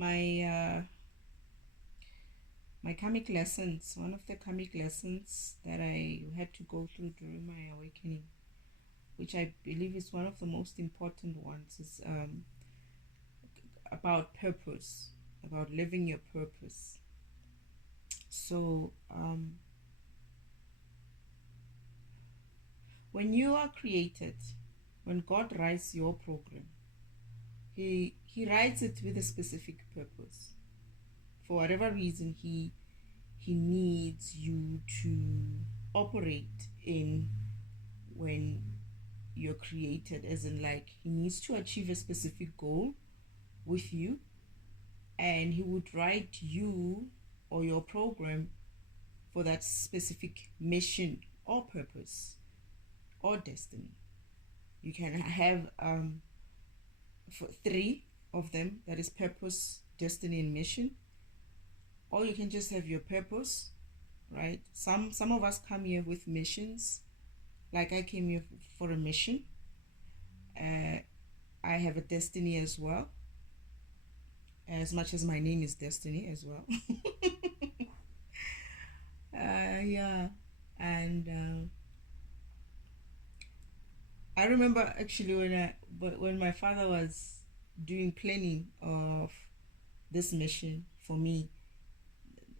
my my karmic lessons, one of the karmic lessons that I had to go through during my awakening, which I believe is one of the most important ones, is about purpose, about living your purpose. So when you are created, when God writes your program, he writes it with a specific purpose. For whatever reason, he needs you to operate in when you're created, as in, like, he needs to achieve a specific goal with you, and he would write you or your program for that specific mission or purpose or destiny. You can have for 3 of them, that is purpose, destiny, and mission. Or you can just have your purpose, right? Some of us come here with missions. Like, I came here for a mission. I have a destiny as well, as much as my name is Destiny as well. Yeah. And I remember actually when my father was doing planning of this mission for me,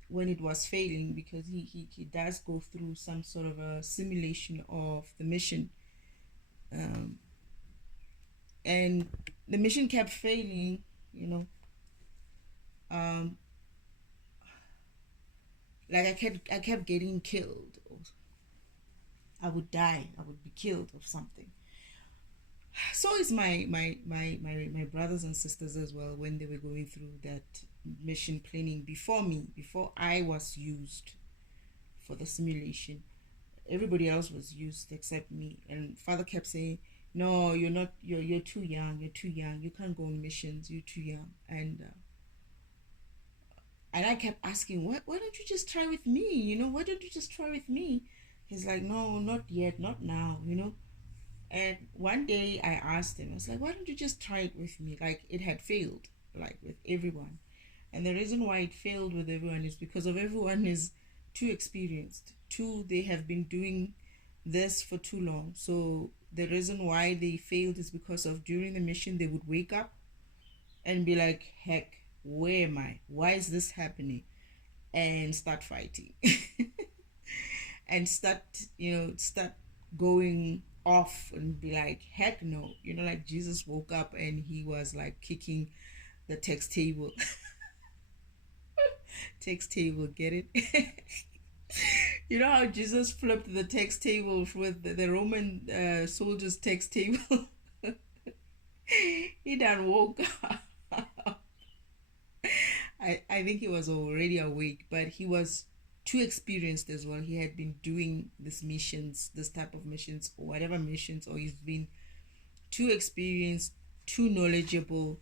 when it was failing, because he does go through some sort of a simulation of the mission, and the mission kept failing, like I kept getting killed, or I would die, I would be killed of something. So is my brothers and sisters as well, when they were going through that mission planning before me, before I was used for the simulation. Everybody else was used except me, and father kept saying, no, you're not, you're too young, you can't go on missions, you're too young. And I kept asking, why don't you just try with me, why don't you just try with me? He's like, no, not yet, not now. And one day I asked him, I was like, why don't you just try it with me? Like, it had failed, like, with everyone. And the reason why it failed with everyone is because of everyone is too experienced. Two, they have been doing this for too long. So the reason why they failed is because of, during the mission, they would wake up and be like, heck, where am I? Why is this happening? And start fighting. And start going off and be like, heck no. Like Jesus woke up and he was like kicking the text table. Text table, get it? You know how Jesus flipped the text table with the Roman soldiers' text table? He done woke up. I think he was already awake, but he was too experienced as well. He had been doing this type of missions, or whatever missions, or he's been too experienced, too knowledgeable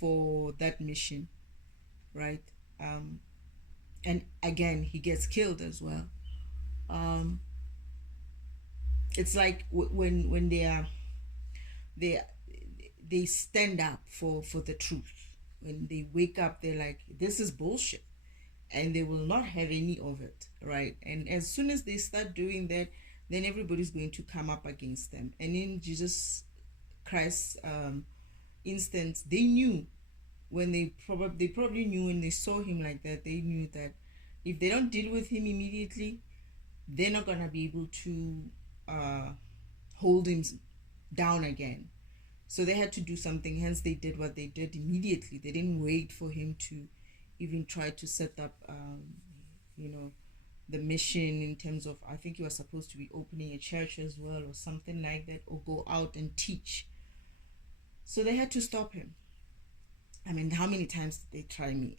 for that mission, right? And again, he gets killed as well. It's like when they stand up for the truth. When they wake up, they're like, this is bullshit, and they will not have any of it, right? And as soon as they start doing that, then everybody's going to come up against them. And in Jesus Christ's instance, they knew, when they probably knew, when they saw him like that, they knew that if they don't deal with him immediately, they're not gonna be able to hold him down again. So they had to do something. Hence, they did what they did immediately. They didn't wait for him to even try to set up, the mission, in terms of, I think he was supposed to be opening a church as well, or something like that, or go out and teach. So they had to stop him. I mean, how many times did they try me?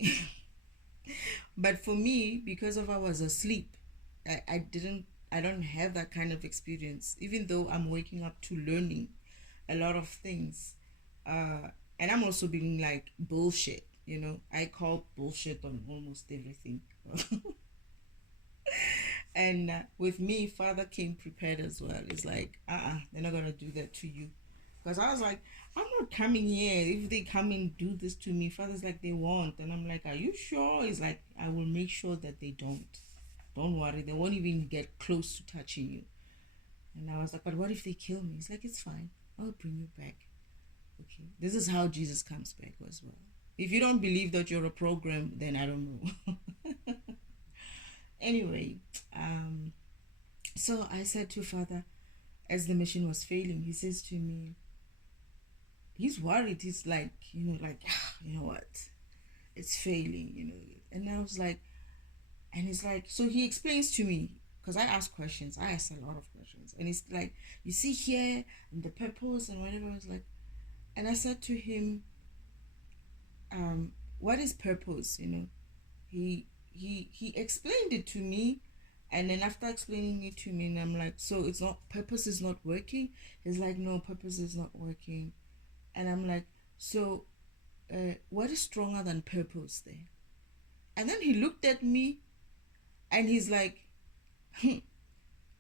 But for me, because of I was asleep, I don't have that kind of experience, even though I'm waking up to learning a lot of things. And I'm also being like, bullshit, I call bullshit on almost everything. And with me, father came prepared as well. It's like, they're not gonna do that to you, Because I was like, I'm not coming here. If they come and do this to me, Father's like, they won't. And I'm like, are you sure? He's like, I will make sure that they don't. Don't worry. They won't even get close to touching you. And I was like, but what if they kill me? He's like, it's fine. I'll bring you back. Okay. This is how Jesus comes back as well. If you don't believe that you're a program, then I don't know. Anyway, so I said to Father, as the mission was failing, he says to me, he's worried. He's like, you know what? It's failing, And I was like, and he's like, so he explains to me, because I ask questions. I ask a lot of questions. And he's like, you see here, and the purpose and whatever. I was like, and I said to him, what is purpose? He explained it to me. And then after explaining it to me, and I'm like, so it's not, purpose is not working? He's like, no, purpose is not working. And I'm like, so what is stronger than purpose then? And then he looked at me and he's like,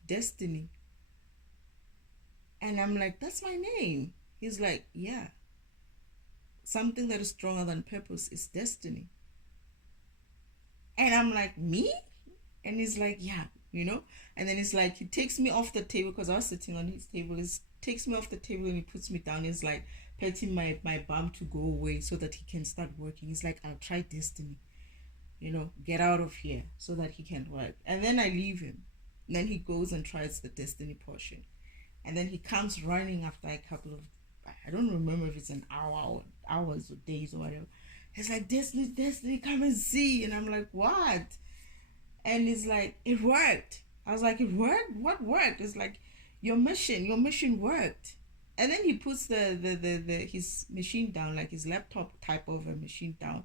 destiny. And I'm like, that's my name. He's like, yeah. Something that is stronger than purpose is destiny. And I'm like, me? And he's like, yeah, And then it's like, he takes me off the table, because I was sitting on his table. He takes me off the table and he puts me down. He's like petting my bum to go away so that he can start working. He's like, I'll try destiny. Get out of here so that he can work. And then I leave him. And then he goes and tries the destiny portion. And then he comes running after a couple of, I don't remember if it's an hour or hours or days or whatever. He's like, destiny, come and see. And I'm like, what? And he's like, it worked. I was like, it worked? What worked? It's like, your mission worked. And then he puts his machine down, like his laptop type of a machine down.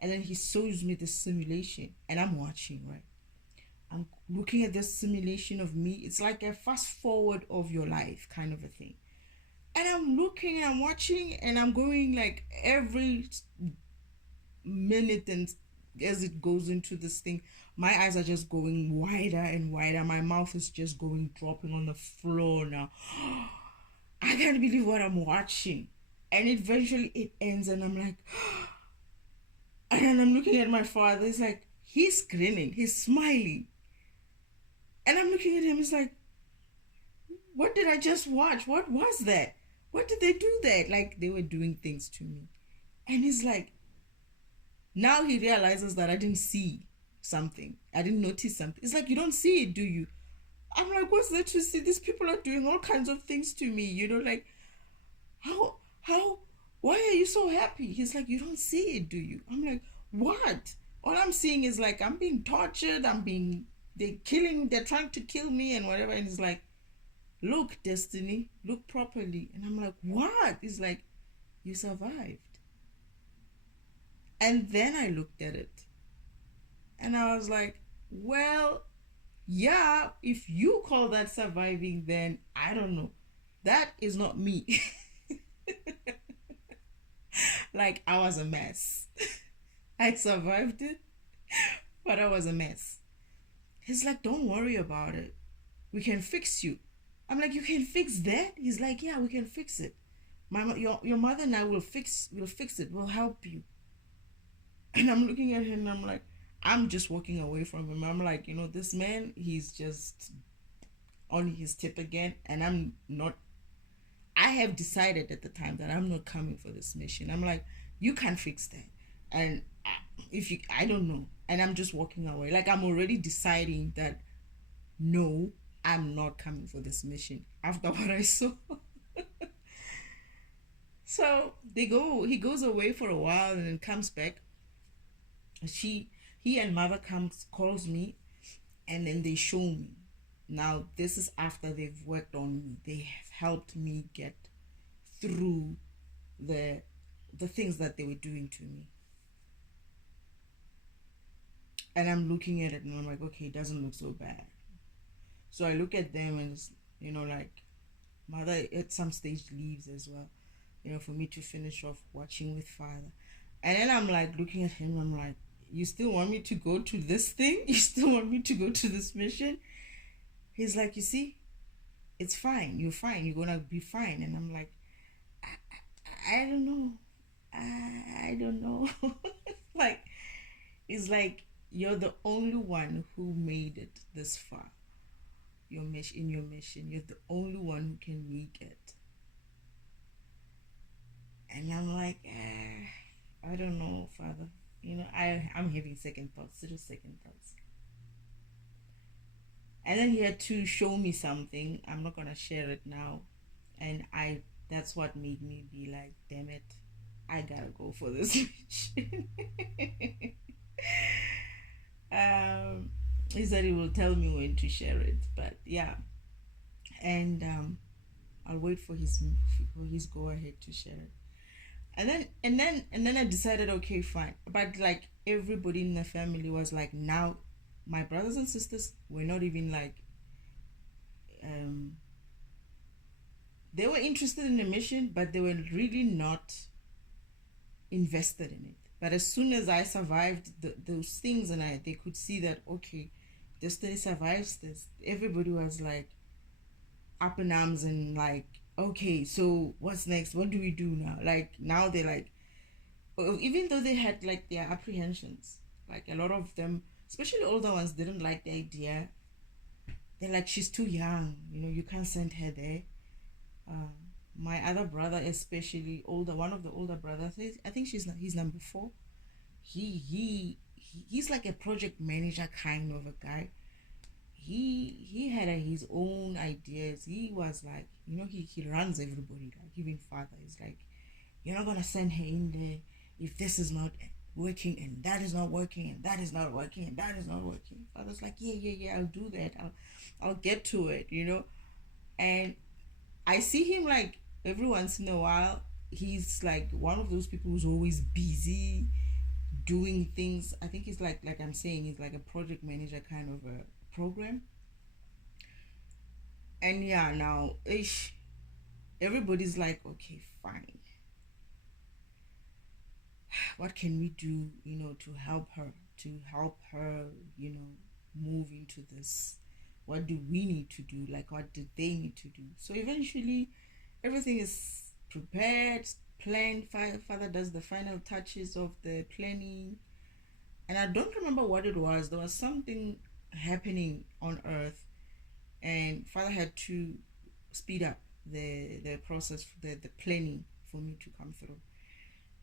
And then he shows me the simulation. And I'm watching, right? I'm looking at this simulation of me. It's like a fast forward of your life kind of a thing. And I'm looking and I'm watching and I'm going like every minute, and as it goes into this thing, my eyes are just going wider and wider. My mouth is just dropping on the floor now. I can't believe what I'm watching. And eventually it ends and I'm like, and then I'm looking at my father. It's like, he's grinning, he's smiling. And I'm looking at him, it's like, what did I just watch? What was that? What did they do that? Like, they were doing things to me. And he's like, now he realizes that I didn't see something. I didn't notice something. It's like, you don't see it, do you? I'm like, what's there to see? These people are doing all kinds of things to me, like, why are you so happy? He's like, you don't see it, do you? I'm like, what? All I'm seeing is like, I'm being tortured, they're trying to kill me and whatever. And he's like, look, destiny, look properly. And I'm like, what? He's like, you survived. And then I looked at it and I was like, well, yeah, if you call that surviving, then I don't know. That is not me. Like, I was a mess. I survived it, but I was a mess. He's like, don't worry about it. We can fix you. I'm like, you can fix that? He's like, yeah, we can fix it. Your mother and I will fix it. We'll help you. And I'm looking at him and I'm like, I'm just walking away from him. I'm like, this man, he's just on his tip again. And I have decided at the time that I'm not coming for this mission. I'm like, you can't fix that. And I don't know. And I'm just walking away. Like, I'm already deciding that, no, I'm not coming for this mission after what I saw. So he goes away for a while and then comes back. He and mother calls me, and then they show me. Now, this is after they've worked on me. They have helped me get through the things that they were doing to me. And I'm looking at it and I'm like, okay, it doesn't look so bad. So I look at them and it's, like, mother at some stage leaves as well, for me to finish off watching with father. And then I'm like looking at him, I'm like, you still want me to go to this thing? You still want me to go to this mission? He's like, you see, it's fine. You're fine. You're going to be fine. And I'm like, I don't know. I don't know. Like, it's like you're the only one who made it this far. Your mission, in your mission, you're the only one who can make it. And I'm like, I don't know, Father. I'm having second thoughts, serious second thoughts. And then he had to show me something. I'm not gonna share it now. And that's what made me be like, damn it, I gotta go for this mission. He said he will tell me when to share it, but yeah. And I'll wait for his go ahead to share it. And then I decided, okay, fine. But like everybody in the family was like, now my brothers and sisters were not even like they were interested in the mission, but they were really not invested in it. But as soon as I survived those things, and they could see that, okay, Destiny survives this, everybody was like up in arms and like, okay, so what's next? What do we do now? Like now they're like, even though they had like their apprehensions, like a lot of them, especially older ones, didn't like the idea. They're like, she's too young, you can't send her there. My other brother, especially older, one of the older brothers, I think he's number 4. He's like a project manager kind of a guy. He had his own ideas. He was like, he runs everybody. Like even father is like, you're not gonna send her in there if this is not working and that is not working and that is not working and that is not working. Father's like, yeah, I'll do that. I'll get to it, And I see him like every once in a while. He's like one of those people who's always busy doing things. I think he's like I'm saying, he's like a project manager kind of a program. And yeah, now everybody's like, okay, fine. What can we do, to help her, move into this? What do we need to do? Like, what did they need to do? So eventually, everything is prepared, planned. Father does the final touches of the planning. And I don't remember what it was. There was something happening on earth, and Father had to speed up the process, the planning for me to come through.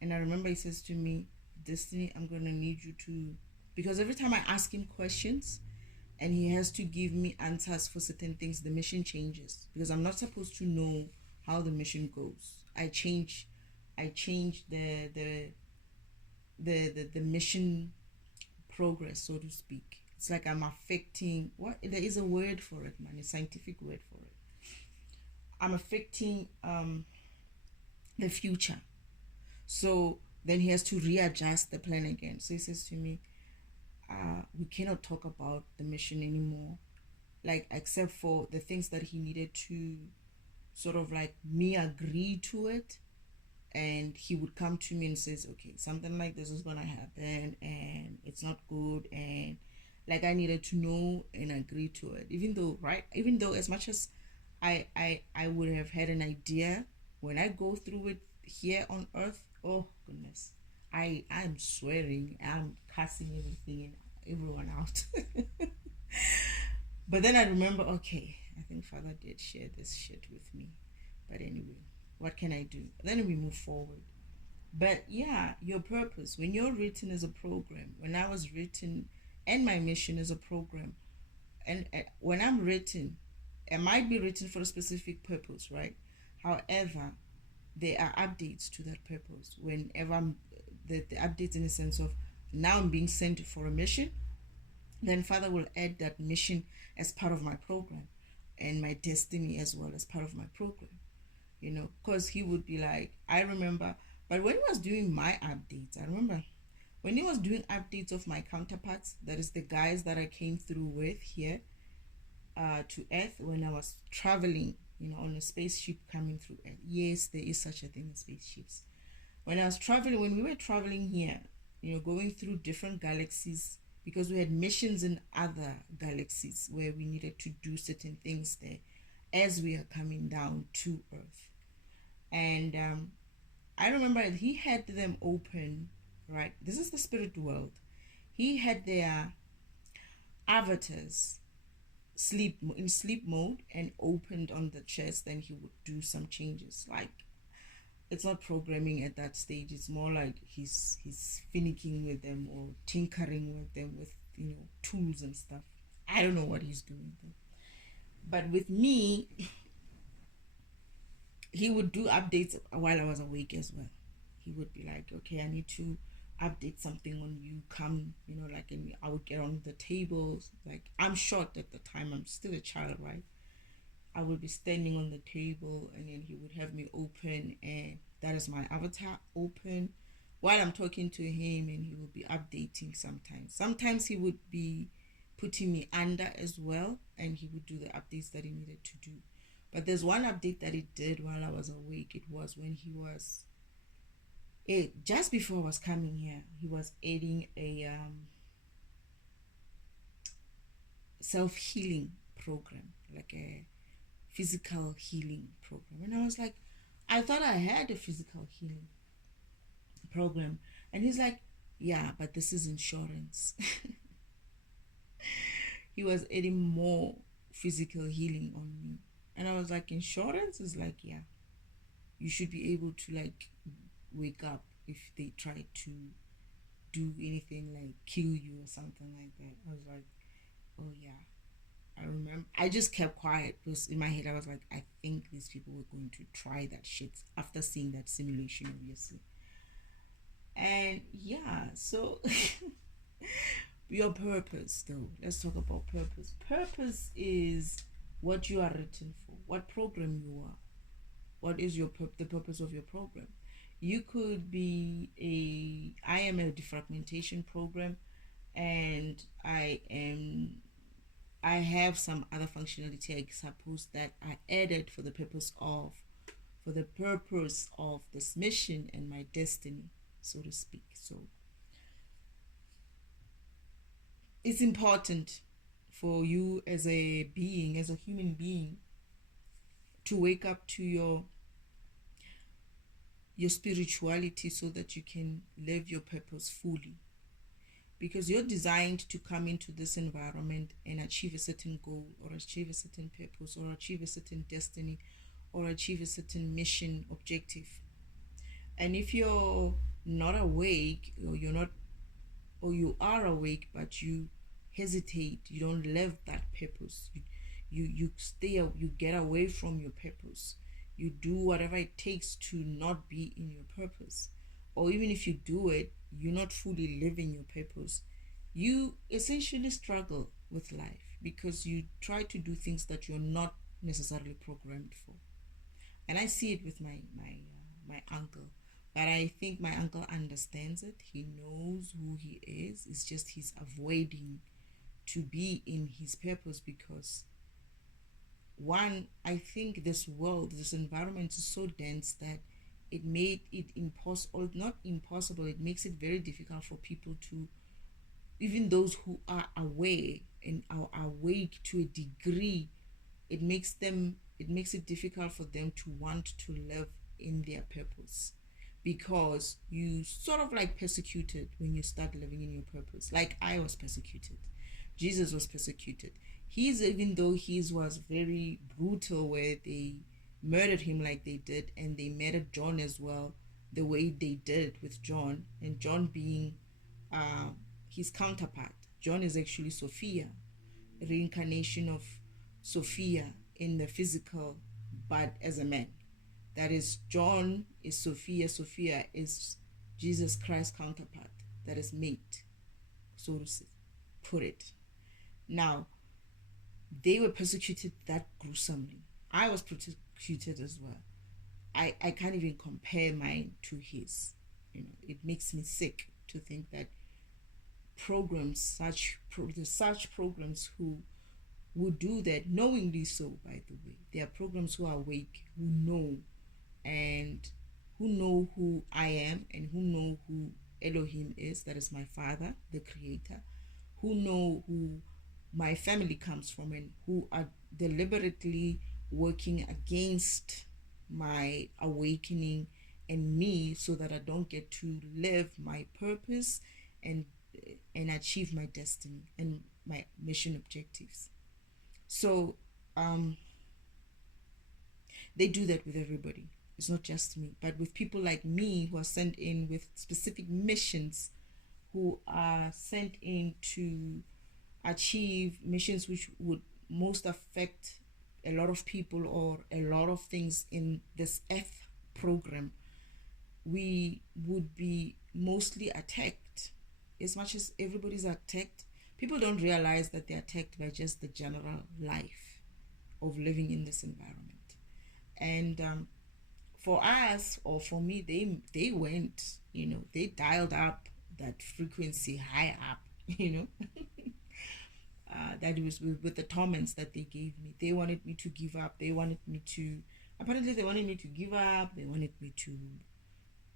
And I remember he says to me, Destiny, I'm going to need you to, because every time I ask him questions and he has to give me answers for certain things, the mission changes, because I'm not supposed to know how the mission goes. I change the mission progress, so to speak. It's like I'm affecting, there is a word for it, man, a scientific word for it. I'm affecting the future. So then he has to readjust the plan again. So he says to me, we cannot talk about the mission anymore, like except for the things that he needed to sort of like me agree to it. And he would come to me and says, okay, something like this is gonna happen and it's not good, and like I needed to know and agree to it, even though as much as I would have had an idea, when I go through it here on earth, oh goodness, I'm swearing, I'm cussing everything and everyone out. But then I remember, okay, I think Father did share this shit with me, but anyway, what can I do? Then we move forward. But yeah, your purpose, when you're written as a program, when I was written, and my mission is a program, and when I'm written, it might be written for a specific purpose, right? However, there are updates to that purpose. Whenever the updates in the sense of, now I'm being sent for a mission, then Father will add that mission as part of my program, and my destiny as well as part of my program. Because he would be like, I remember, but when he was doing my updates, I remember when he was doing updates of my counterparts, that is the guys that I came through with here to Earth when I was traveling, on a spaceship coming through Earth. Yes, there is such a thing as spaceships. When we were traveling here, going through different galaxies, because we had missions in other galaxies where we needed to do certain things there as we are coming down to Earth. And I remember he had them open, right? This is the spirit world. He had their avatars in sleep mode and opened on the chest. Then he would do some changes. Like, it's not programming at that stage. It's more like he's finicking with them or tinkering with them with, tools and stuff. I don't know what he's doing though. But with me, he would do updates while I was awake as well. He would be like, okay, I need to update something on you. Come, like, and I would get on the tables. Like, I'm short at the time. I'm still a child, right? I would be standing on the table, and then he would have me open, and that is my avatar open while I'm talking to him, and he would be updating sometimes. Sometimes he would be putting me under as well, and he would do the updates that he needed to do. But there's one update that he did while I was awake. It was when he was just before I was coming here. He was adding a self-healing program, like a physical healing program. And I was like, I thought I had a physical healing program. And he's like, yeah, but this is insurance. He was adding more physical healing on me. And I was like, insurance? Is like, yeah, you should be able to like wake up if they try to do anything like kill you or something like that. I was like, oh yeah. I remember I just kept quiet because in my head I was like, I think these people were going to try that shit after seeing that simulation, obviously. And yeah, so your purpose though. Let's talk about purpose. Purpose is what you are written for, what program you are. What is the purpose of your program? You could be I am a defragmentation program, and I have some other functionality, I suppose, that I added for the purpose of this mission and my destiny, so to speak. So it's important for you as a being, as a human being, to wake up to your spirituality so that you can live your purpose fully. Because you're designed to come into this environment and achieve a certain goal, or achieve a certain purpose, or achieve a certain destiny, or achieve a certain mission objective. And if you're not awake, or you are awake but you hesitate, you don't live that purpose, you get away from your purpose, you do whatever it takes to not be in your purpose, or even if you do it, you're not fully living your purpose, you essentially struggle with life because you try to do things that you're not necessarily programmed for. And I see it with my uncle, but I think my uncle understands it. He knows who he is. It's just he's avoiding to be in his purpose because, one, I think this environment is so dense that it made it impossible, not impossible, it makes it very difficult for people to, even those who are aware and are awake to a degree, it makes it difficult for them to want to live in their purpose, because you sort of like persecuted when you start living in your purpose. Like I was persecuted, Jesus was persecuted. Even though his was very brutal, where they murdered him like they did, and they murdered John as well the way they did with John, and John being his counterpart. John is actually Sophia, a reincarnation of Sophia in the physical, but as a man. That is, John is Sophia, Sophia is Jesus Christ's counterpart, that is mate, so to put it. Now, they were persecuted that gruesomely. I was persecuted as well. I can't even compare mine to his. It makes me sick to think that such programs who would do that knowingly. So, by the way, there are programs who are awake, who know, and who know who I am, and who know who Elohim is, that is my Father, the Creator, who know who my family comes from, and who are deliberately working against my awakening and me, so that I don't get to live my purpose and achieve my destiny and my mission objectives. So they do that with everybody. It's not just me, but with people like me who are sent in with specific missions, who are sent in to achieve missions which would most affect a lot of people or a lot of things in this F program. We would be mostly attacked. As much as everybody's attacked, people don't realize that they're attacked by just the general life of living in this environment. And for us, or for me, they went, they dialed up that frequency high up, that it was with the torments that they gave me. They wanted me to give up. They wanted me to, apparently they wanted me to give up.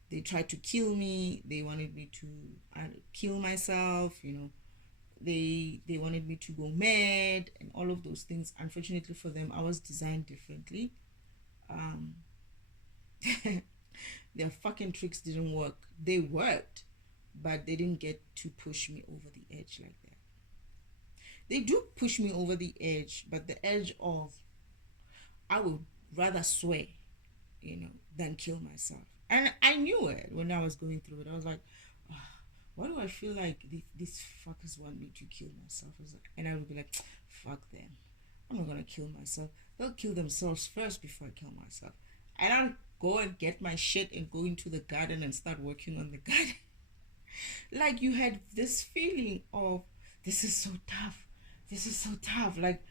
They tried to kill me. They wanted me to kill myself, They wanted me to go mad and all of those things. Unfortunately for them, I was designed differently. Their fucking tricks didn't work. They worked, but they didn't get to push me over the edge like that. They do push me over the edge, but the edge of, I would rather swear, than kill myself. And I knew it when I was going through it. I was like, oh, why do I feel like these fuckers want me to kill myself? And I would be like, fuck them. I'm not going to kill myself. They'll kill themselves first before I kill myself. And I'll go and get my shit and go into the garden and start working on the garden. Like, you had this feeling of, this is so tough. This is so tough. Like,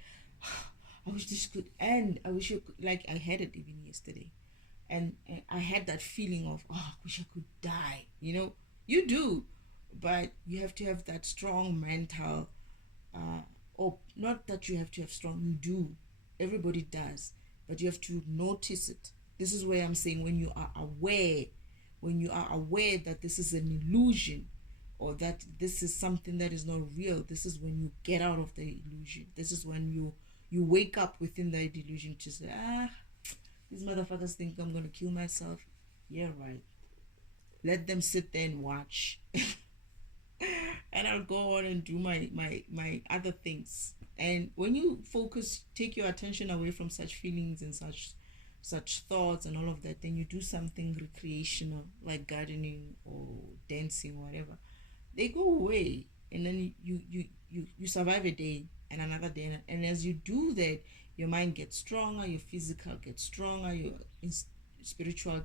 I wish this could end. I wish it could, like, I had it even yesterday. And I had that feeling of, oh, I wish I could die. You do. But you have to have that strong mental, or not that you have to have strong, you do. Everybody does. But you have to notice it. This is where I'm saying, when you are aware that this is an illusion, or that this is something that is not real, this is when you get out of the illusion. This is when you wake up within that illusion to say, these motherfuckers think I'm going to kill myself. Yeah, right. Let them sit there and watch. And I'll go on and do my other things. And when you take your attention away from such feelings and such thoughts and all of that, then you do something recreational, like gardening or dancing or whatever. They go away, and then you survive a day and another day, and as you do that, your mind gets stronger, your physical gets stronger, your spiritual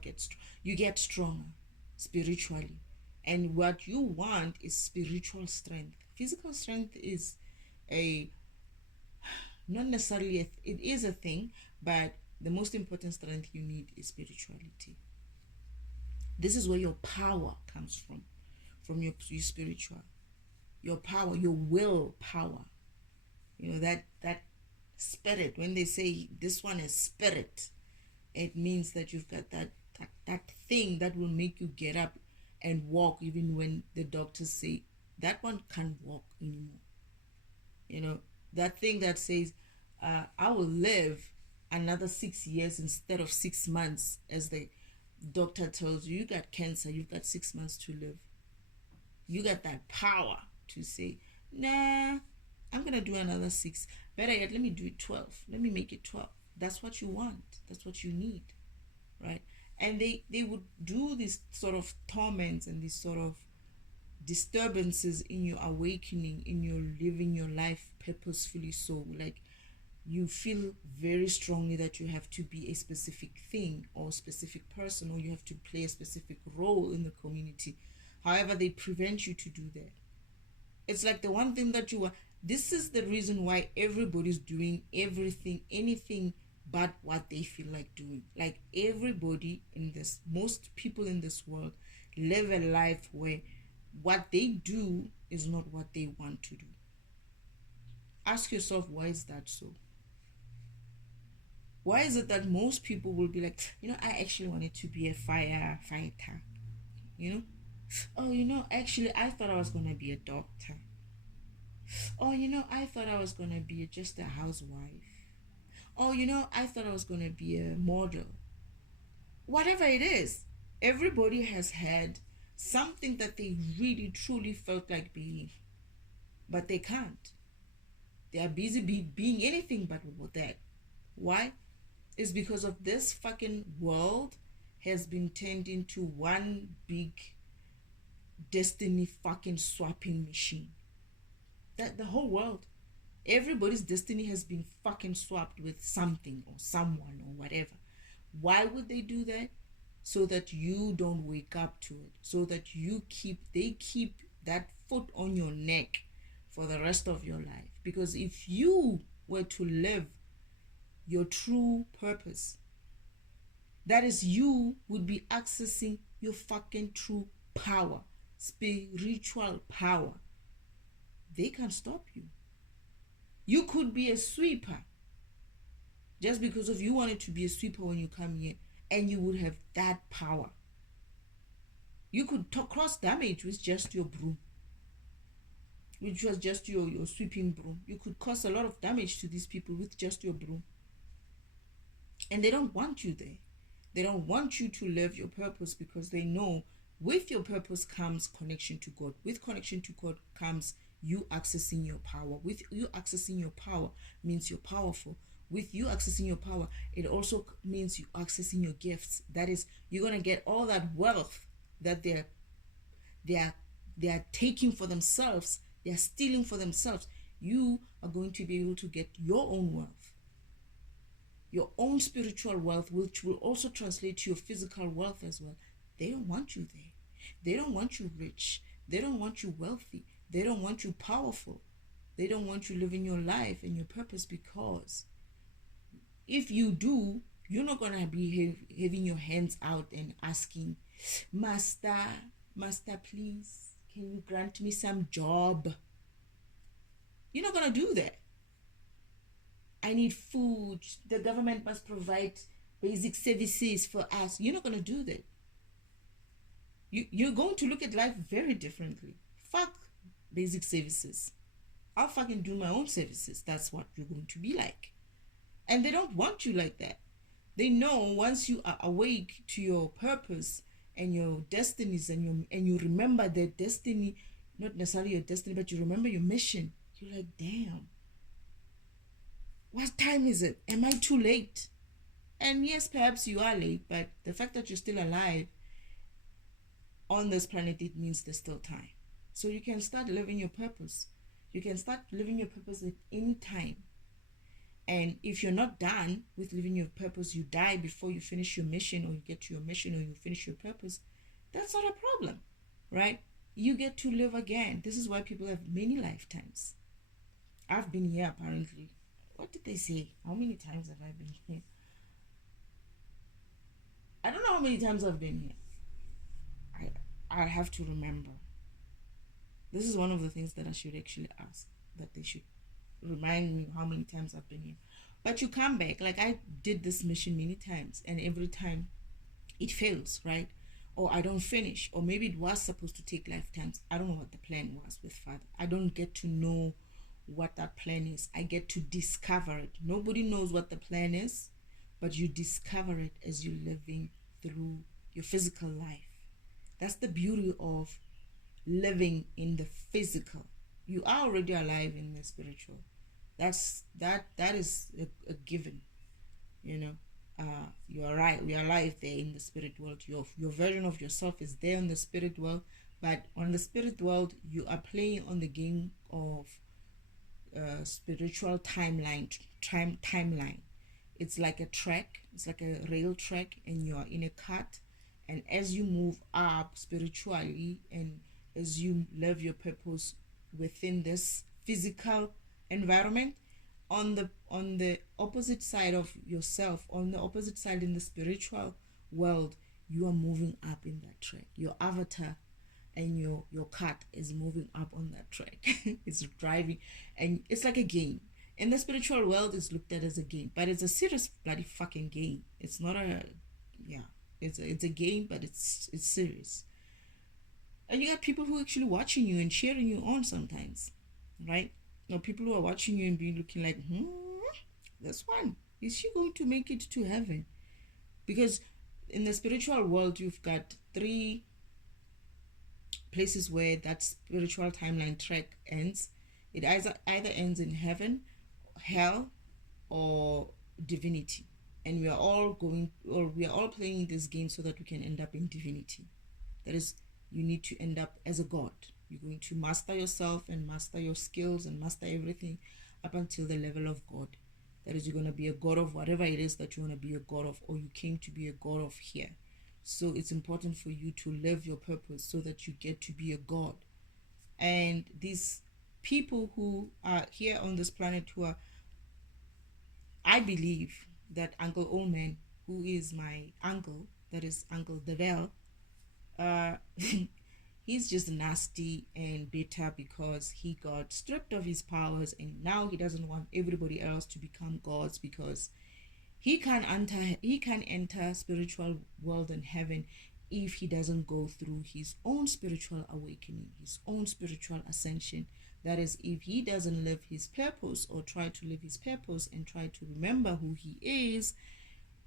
you get stronger spiritually. And what you want is spiritual strength. Physical strength is not necessarily it is a thing, but the most important strength you need is spirituality. This is where your power comes from your spiritual, your power, your will power. That spirit. When they say this one is spirit, it means that you've got that thing that will make you get up and walk, even when the doctors say that one can't walk anymore. That thing that says, I will live another 6 years instead of 6 months, as the doctor tells you got cancer, you've got 6 months to live. You got that power to say, nah, I'm gonna do another 6. Better yet, let me do it 12. Let me make it 12. That's what you want. That's what you need, right? And they would do these sort of torments and these sort of disturbances in your awakening, in your living your life purposefully. So, like, you feel very strongly that you have to be a specific thing or a specific person, or you have to play a specific role in the community. However, they prevent you to do that. It's like the one thing that you want. This is the reason why everybody's doing everything, anything but what they feel like doing. Like, everybody in this, most people in this world live a life where what they do is not what they want to do. Ask yourself, why is that so? Why is it that most people will be like, I actually wanted to be a firefighter, Oh, actually, I thought I was going to be a doctor. Oh, I thought I was going to be just a housewife. Oh, I thought I was going to be a model. Whatever it is, Everybody has had something that they really truly felt like being, but they can't. They are busy being anything but that. Why? It's because of this fucking world has been turned into one big destiny fucking swapping machine. That the whole world, everybody's destiny has been fucking swapped with something or someone or whatever. Why would they do that? So that you don't wake up to it, so that they keep that foot on your neck for the rest of your life. Because if you were to live your true purpose, that is, you would be accessing your fucking true power, spiritual power. They can't stop you. You could be a sweeper just because of you wanted to be a sweeper when you come here, and you would have that power. You could cross damage with just your broom, which was just your sweeping broom. You could cause a lot of damage to these people with just your broom. And they don't want you there. They don't want you to live your purpose, because they know with your purpose comes connection to God. With connection to God comes you accessing your power. With you accessing your power means you're powerful. With you accessing your power, it also means you accessing your gifts. That is, you're gonna get all that wealth that they are taking for themselves. They are stealing for themselves. You are going to be able to get your own wealth, your own spiritual wealth, which will also translate to your physical wealth as well. They don't want you there. They don't want you rich. They don't want you wealthy. They don't want you powerful. They don't want you living your life and your purpose, because if you do, you're not going to be having your hands out and asking, Master, please, can you grant me some job? You're not going to do that. I need food. The government must provide basic services for us. You're not going to do that. You're going to look at life very differently. Fuck basic services. I'll fucking do my own services. That's what you're going to be like. And they don't want you like that. They know once you are awake to your purpose and your destinies, and you remember their destiny, not necessarily your destiny, but you remember your mission, you're like, damn, what time is it? Am I too late? And yes, perhaps you are late, but the fact that you're still alive on this planet, it means there's still time. So you can start living your purpose. You can start living your purpose at any time. And if you're not done with living your purpose, you die before you finish your mission, or you get to your mission, or you finish your purpose, that's not a problem, right? You get to live again. This is why people have many lifetimes. I've been here apparently. What did they say? How many times have I been here? I don't know how many times I've been here. I have to remember. This is one of the things that I should actually ask, that they should remind me how many times I've been here. But you come back. Like, I did this mission many times, and every time it fails, right? Or I don't finish, or maybe it was supposed to take lifetimes. I don't know what the plan was with Father. I don't get to know what that plan is. I get to discover it. Nobody knows what the plan is, but you discover it as you're living through your physical life. That's the beauty of living in the physical. You are already alive in the spiritual. That is a given. You know, you are right. We are alive there in the spirit world. Your version of yourself is there in the spirit world, but on the spirit world, you are playing on the game of spiritual timeline. It's like a track. It's like a rail track, and you are in a cart. And as you move up spiritually, and as you live your purpose within this physical environment, on the opposite side of yourself, on the opposite side in the spiritual world, you are moving up in that track. Your avatar and your cart is moving up on that track. It's driving, and it's like a game. In the spiritual world, it's looked at as a game, but it's a serious bloody fucking game. It's not it's a game, but it's serious. And you got people who are actually watching you and cheering you on sometimes, right? Now, people who are watching you and being looking like, this one, is she going to make it to heaven? Because in the spiritual world, you've got 3 places where that spiritual timeline track ends. It either ends in heaven, hell, or divinity. And we are all playing this game so that we can end up in divinity. That is, you need to end up as a god. You're going to master yourself and master your skills and master everything up until the level of God. That is, you're going to be a god of whatever it is that you want to be a god of, or you came to be a god of here. So it's important for you to live your purpose so that you get to be a god. And these people who are here on this planet who are, I believe that Uncle Oldman, who is my uncle, that is Uncle Devel, he's just nasty and bitter because he got stripped of his powers, and now he doesn't want everybody else to become gods because he can enter spiritual world and heaven if he doesn't go through his own spiritual awakening, his own spiritual ascension. That is, if he doesn't live his purpose or try to live his purpose and try to remember who he is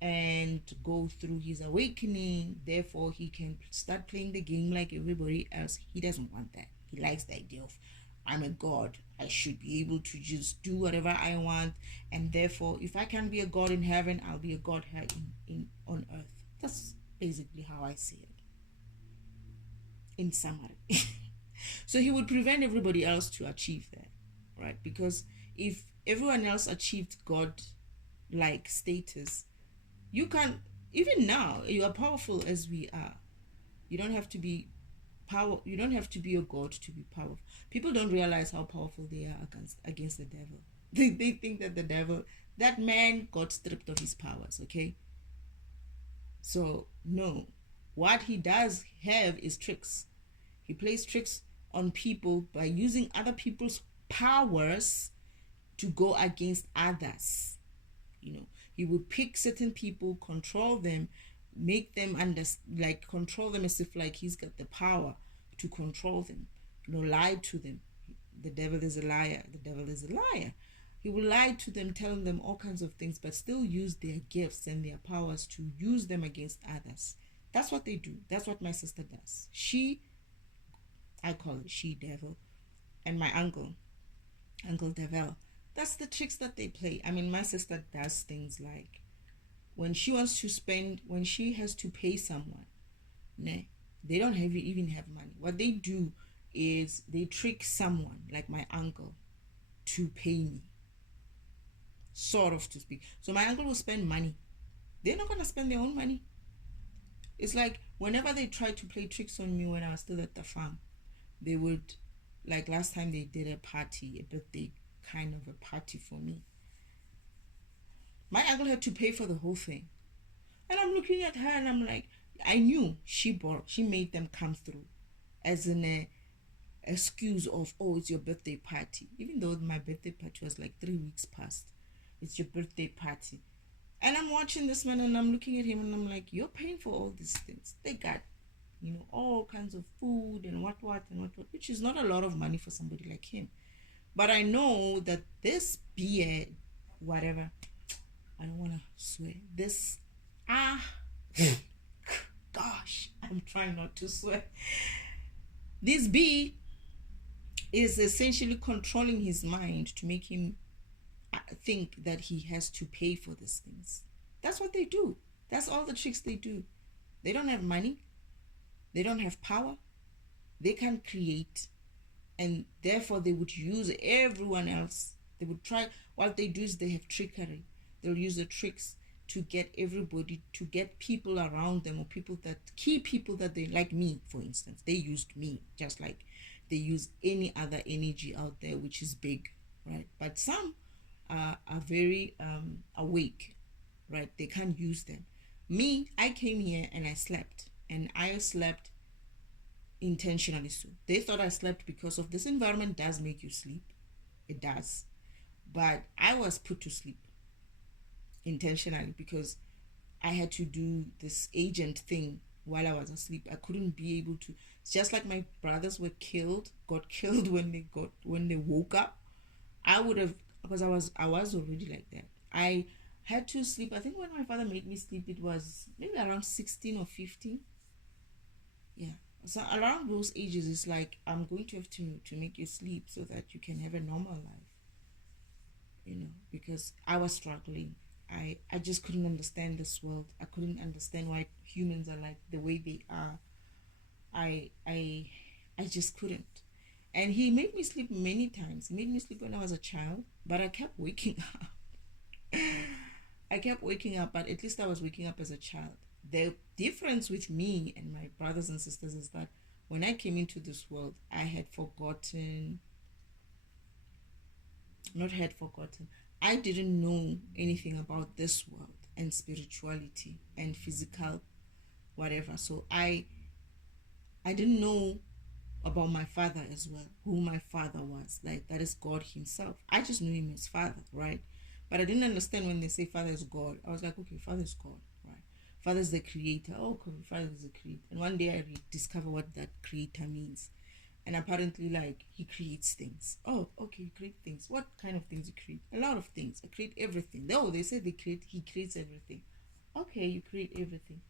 and go through his awakening, therefore he can start playing the game like everybody else. He doesn't want that. He likes the idea of, I'm a god, I should be able to just do whatever I want, and therefore if I can be a god in heaven, I'll be a god here on earth. That's basically how I see it in summary. So he would prevent everybody else to achieve that, right? Because if everyone else achieved god-like status, you can, even now, you are powerful as we are. You don't have to be you don't have to be a god to be powerful. People don't realize how powerful they are against the devil. They think that the devil, that man got stripped of his powers, okay? So no, what he does have is tricks. He plays tricks on people by using other people's powers to go against others. He would pick certain people, control them, make them control them as if like he's got the power to control them, lie to them. The devil is a liar. The devil is a liar. He will lie to them, telling them all kinds of things, but still use their gifts and their powers to use them against others. That's what they do. That's what my sister does. I call it she devil, and my Uncle Devil. That's the tricks that they play. I mean, my sister does things like when she has to pay someone, they don't even have money. What they do is they trick someone like my uncle to pay me, sort of, to speak. So my uncle will spend money. They're not going to spend their own money. It's like whenever they try to play tricks on me when I was still at the farm, they would, like last time they did a birthday kind of a party for me. My uncle had to pay for the whole thing. And I'm looking at her and I'm like, I knew she made them come through as an excuse of, oh, it's your birthday party. Even though my birthday party was like 3 weeks past. It's your birthday party. And I'm watching this man and I'm looking at him and I'm like, you're paying for all these things. They got, all kinds of food and what, which is not a lot of money for somebody like him. But I know that this beer, whatever, I don't want to swear, gosh, I'm trying not to swear. This bee is essentially controlling his mind to make him think that he has to pay for these things. That's what they do. That's all the tricks they do. They don't have money. They don't have power. They can't create. And therefore they would use everyone else. They would try. What they do is they have trickery. They'll use the tricks to get everybody, to get people around them, or key people that they, like me, for instance. They used me just like they use any other energy out there, which is big, right? But some are very awake, right? They can't use them. Me, I came here and I slept. And I slept intentionally so. They thought I slept because of this environment does make you sleep. It does. But I was put to sleep intentionally because I had to do this agent thing while I was asleep. I couldn't be able to. It's just like my brothers got killed when they woke up. I would have, because I was already like that. I had to sleep. I think when my father made me sleep, it was maybe around 16 or 15. Yeah. So around those ages, it's like, I'm going to have to make you sleep so that you can have a normal life. Because I was struggling. I just couldn't understand this world. I couldn't understand why humans are like the way they are. I just couldn't. And he made me sleep many times. He made me sleep when I was a child, but I kept waking up. I kept waking up, but at least I was waking up as a child. The difference with me and my brothers and sisters is that when I came into this world, I had forgotten, not had forgotten, I didn't know anything about this world and spirituality and physical whatever. So I didn't know about my father as well, who my father was. Like, that is God himself. I just knew him as father, right? But I didn't understand when they say father is God. I was like, okay, father is God, right? Father is the creator. Oh, okay, father is the creator. And one day I discover what that creator means. And apparently, like, he creates things. Oh, okay, he creates things. What kind of things he create? A lot of things. I create everything. No, they say he creates everything. Okay, you create everything.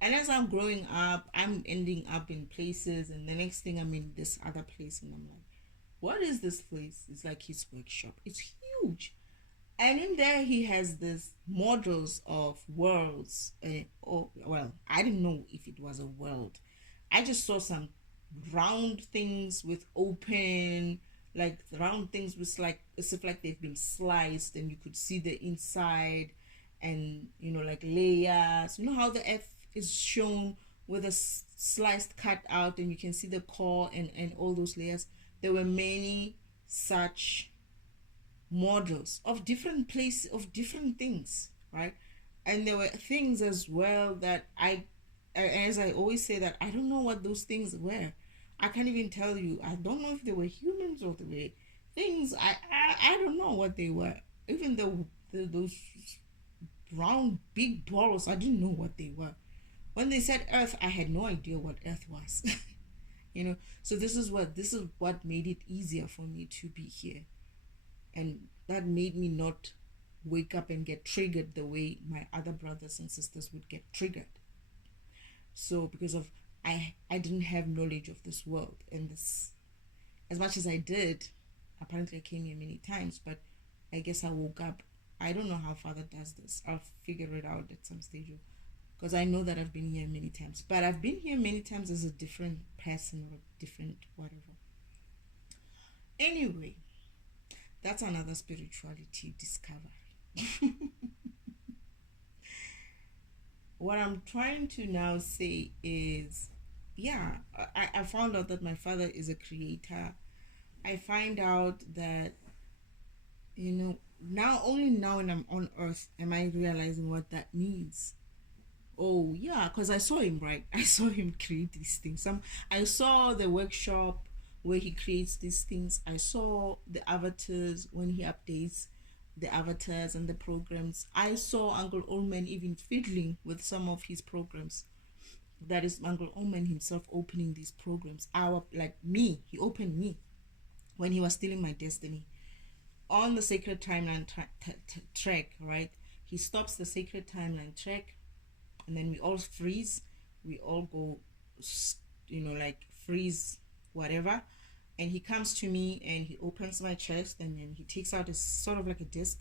And as I'm growing up, I'm ending up in places, and the next thing I'm in this other place, and I'm like, what is this place? It's like his workshop. It's huge. And in there, he has this models of worlds. Well, I didn't know if it was a world. I just saw some round things with open, like round things with like, as if like they've been sliced, and you could see the inside, and like layers. You know how the earth is shown with a sliced cut out, and you can see the core and all those layers. There were many such models of different places, of different things, right? And there were things as well that as I always say, that I don't know what those things were. I can't even tell you. I don't know if they were humans or they were things. I don't know what they were. Even those round big balls, I didn't know what they were. When they said earth, I had no idea what earth was. So this is what made it easier for me to be here. And that made me not wake up and get triggered the way my other brothers and sisters would get triggered. So because of I didn't have knowledge of this world, and this, as much as I did, apparently I came here many times, but I guess I woke up. I don't know how Father does this. I'll figure it out at some stage, because I know that I've been here many times, but I've been here many times as a different person or a different whatever. Anyway, that's another spirituality discovery. What I'm trying to now say is, yeah, I found out that my father is a creator. I find out that, only now when I'm on earth am I realizing what that means. Oh, yeah, because I saw him, right? I saw him create these things. I saw the workshop where he creates these things. I saw the avatars when he updates the avatars and the programs. I saw Uncle Oldman even fiddling with some of his programs. That is Uncle Oldman himself opening these programs. He opened me when he was still in my destiny. On the sacred timeline track, right? He stops the sacred timeline track, and then we all freeze. We all go, freeze, whatever. And he comes to me and he opens my chest, and then he takes out a sort of like a disc.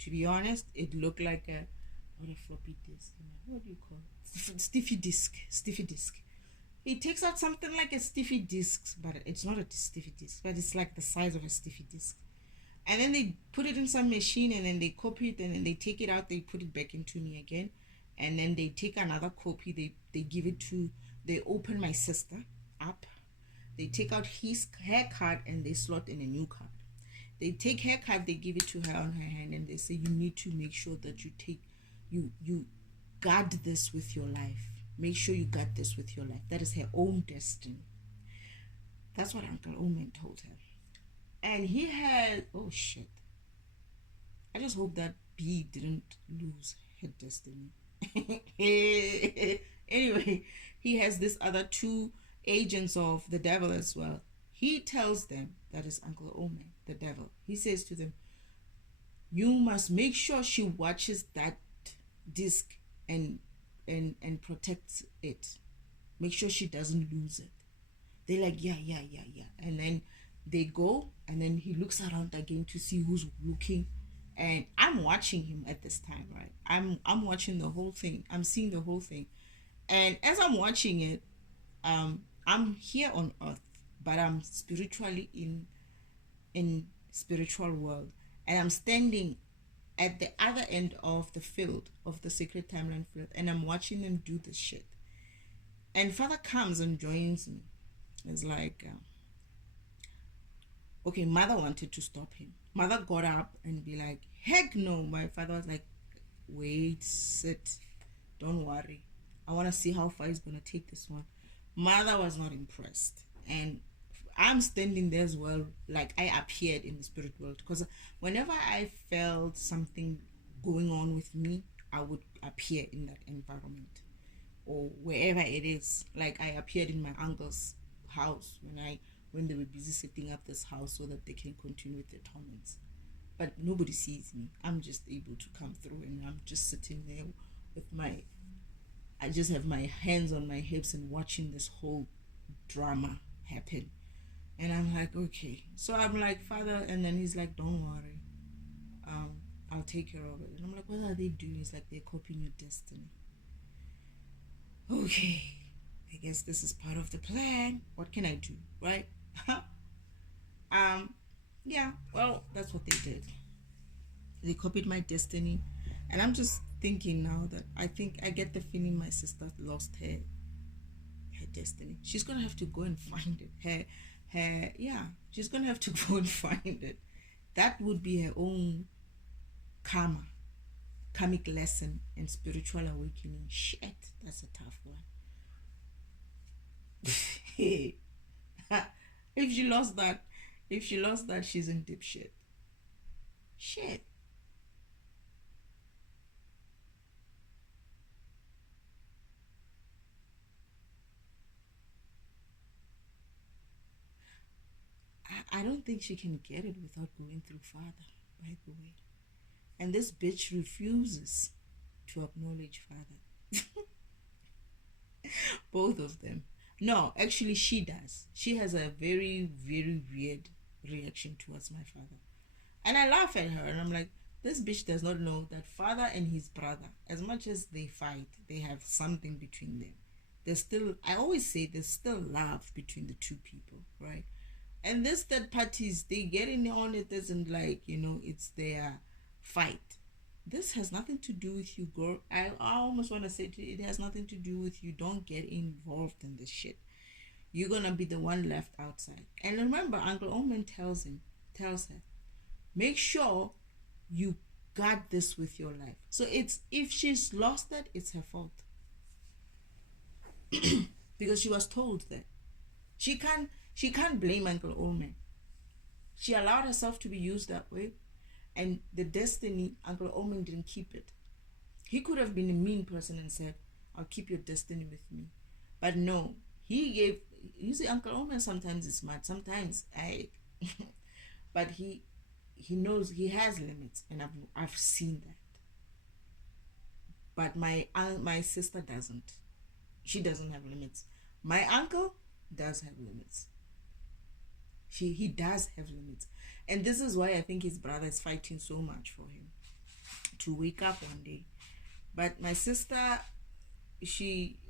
To be honest, it looked like a floppy disk. What do you call it? Stiffy disc. He takes out something like a stiffy disc, but it's not a stiffy disc, but it's like the size of a stiffy disc. And then they put it in some machine, and then they copy it, and then they take it out, they put it back into me again. And then they take another copy, they open my sister up. They take out his hair card and they slot in a new card. They take her card, they give it to her on her hand, and they say, you need to make sure that you guard this with your life. Make sure you guard this with your life. That is her own destiny. That's what Uncle Omen told her. And he had, oh shit. I just hope that bee didn't lose her destiny. Anyway, he has this other two agents of the devil as well. He tells them, that is Uncle Omen, the devil. He says to them, you must make sure she watches that disc and protects it. Make sure she doesn't lose it. They're like, yeah. And then they go, and then he looks around again to see who's looking. And I'm watching him at this time, right? I'm watching the whole thing. I'm seeing the whole thing. And as I'm watching it, I'm here on earth, but I'm spiritually in spiritual world. And I'm standing at the other end of the field, of the sacred timeline field, and I'm watching them do this shit. And Father comes and joins me. It's like, okay, Mother wanted to stop him. Mother got up and be like, heck no. My father was like, wait, sit, don't worry. I want to see how far he's going to take this one. Mother was not impressed. And I'm standing there as well, like I appeared in the spirit world. Because whenever I felt something going on with me, I would appear in that environment. Or wherever it is. Like I appeared in my uncle's house when they were busy setting up this house so that they can continue with their tournaments. But nobody sees me. I'm just able to come through, and I'm just sitting there with I just have my hands on my hips and watching this whole drama happen. And I'm like, okay. So I'm like, Father, and then he's like, don't worry. I'll take care of it. And I'm like, what are they doing? It's like they're copying your destiny. Okay. I guess this is part of the plan. What can I do, right? Yeah, well, that's what they did. They copied my destiny. And I'm just thinking now that I think I get the feeling my sister lost her destiny. She's gonna have to go and find it. She's gonna have to go and find it. That would be her own karmic lesson and spiritual awakening. Shit, that's a tough one. If she lost that, she's in deep shit. Shit. I don't think she can get it without going through Father, by the way. And this bitch refuses to acknowledge Father. Both of them. No, actually she does. She has a very, very weird reaction towards my father. And I laugh at her and I'm like, this bitch does not know that Father and his brother, as much as they fight, they have something between them. There's still, I always say there's still love between the two people, right? And this third parties, they get in on it isn't like, it's their fight. This has nothing to do with you, girl. I almost want to say to you, it has nothing to do with you. Don't get involved in this shit. You're gonna be the one left outside. And remember, Uncle Omen tells her, make sure you guard this with your life. So it's, if she's lost that, it's her fault. Because she was told that. She can't blame Uncle Omen. She allowed herself to be used that way. And the destiny, Uncle Omen didn't keep it. He could have been a mean person and said, I'll keep your destiny with me. But no, he gave, you see, Uncle Omen sometimes is smart. Sometimes but he knows he has limits, and I've seen that. But my sister doesn't. She doesn't have limits. My uncle does have limits. He does have limits. And this is why I think his brother is fighting so much for him to wake up one day. But my sister,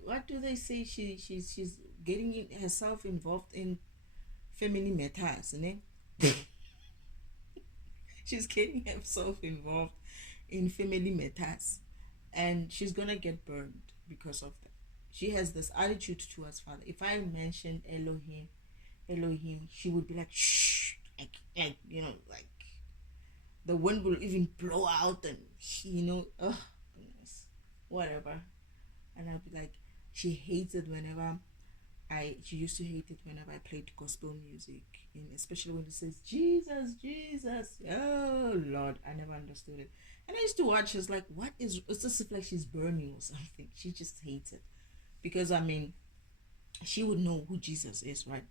what do they say? She's getting herself involved in family matters, She's getting herself involved in family matters, and she's gonna get burned because of that. She has this attitude towards Father. If I mentioned Elohim, she would be like, shh, like the wind will even blow out, and goodness, whatever. And I'll be like, she hates it whenever she used to hate it whenever I played gospel music, and especially when it says Jesus, Jesus. Oh Lord, I never understood it. And I used to watch. It's like, what is? It's just like she's burning or something. She just hates it because she would know who Jesus is, right?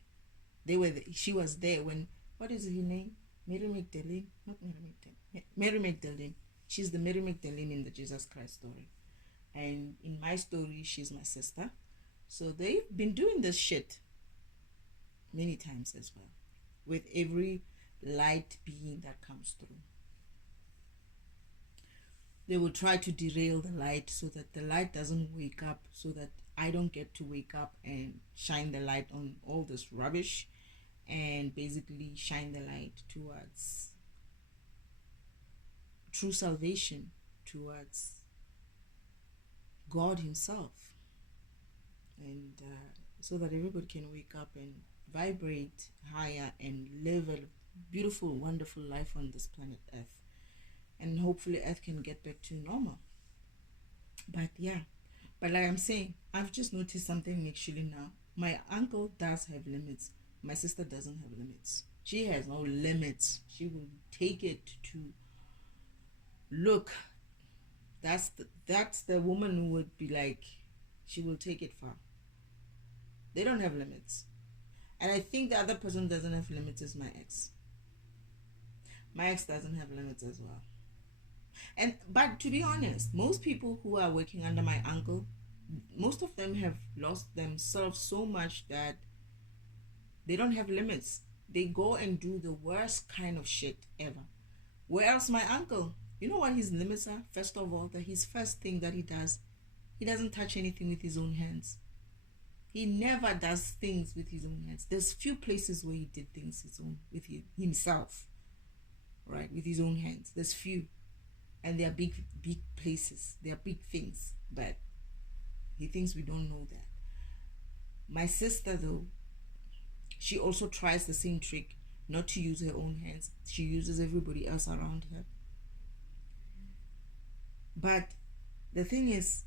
She was there when, what is his name? Mary Magdalene, not Mary Magdalene, Mary Magdalene. She's the Mary Magdalene in the Jesus Christ story. And in my story, she's my sister. So they've been doing this shit many times as well, with every light being that comes through. They will try to derail the light so that the light doesn't wake up, so that I don't get to wake up and shine the light on all this rubbish, and basically shine the light towards true salvation, towards God himself, and so that everybody can wake up and vibrate higher and live a beautiful, wonderful life on this planet Earth, and hopefully Earth can get back to normal. But yeah, but like I'm saying, I've just noticed something actually now. My uncle does have limits. My sister doesn't have limits. She has no limits. She will take it to look. That's the woman who would be like, she will take it far. They don't have limits. And I think the other person who doesn't have limits is my ex. My ex doesn't have limits as well. But to be honest, most people who are working under my uncle, most of them have lost themselves so much that they don't have limits. They go and do the worst kind of shit ever. Whereas my uncle, you know what his limits are? First of all, his first thing that he does, he doesn't touch anything with his own hands. He never does things with his own hands. There's few places where he did things with himself, right? With his own hands. There's few. And they are big places. They are big things. But he thinks we don't know that. My sister, though, she also tries the same trick, not to use her own hands. She uses everybody else around her. But the thing is,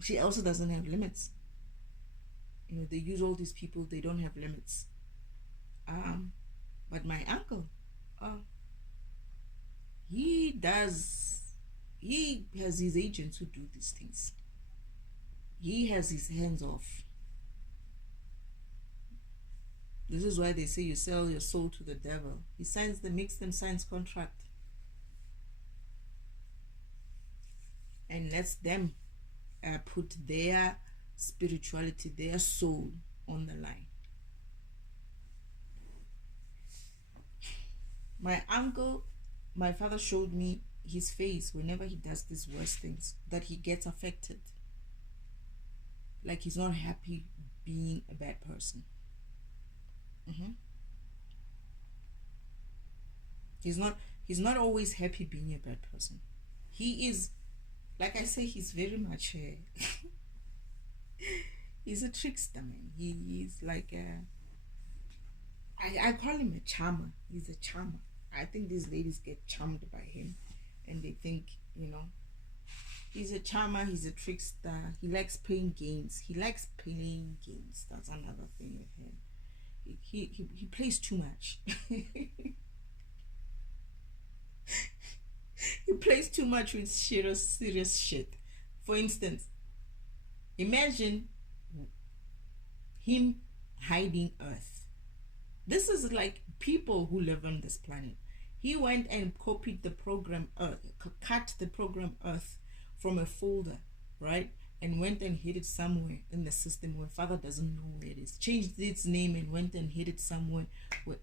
she also doesn't have limits. You know, they use all these people, they don't have limits. But my uncle, he has his agents who do these things. He has his hands off. This is why they say you sell your soul to the devil. He makes them sign contract, and lets them put their spirituality, their soul on the line. My uncle, my father showed me his face whenever he does these worst things, that he gets affected. Like he's not happy being a bad person. He's not always happy being a bad person. He is, like I say, he's very much he's a trickster, man. He is like I call him a charmer. He's a charmer. I think these ladies get charmed by him, and they think, you know, he's a charmer, he's a trickster. He likes playing games. That's another thing with him. He plays too much. He plays too much with serious shit. For instance, imagine him hiding Earth. This is like people who live on this planet. He went and copied the program Earth, cut the program Earth from a folder, right? And went and hid it somewhere in the system where Father doesn't know where it is. Changed its name and went and hid it somewhere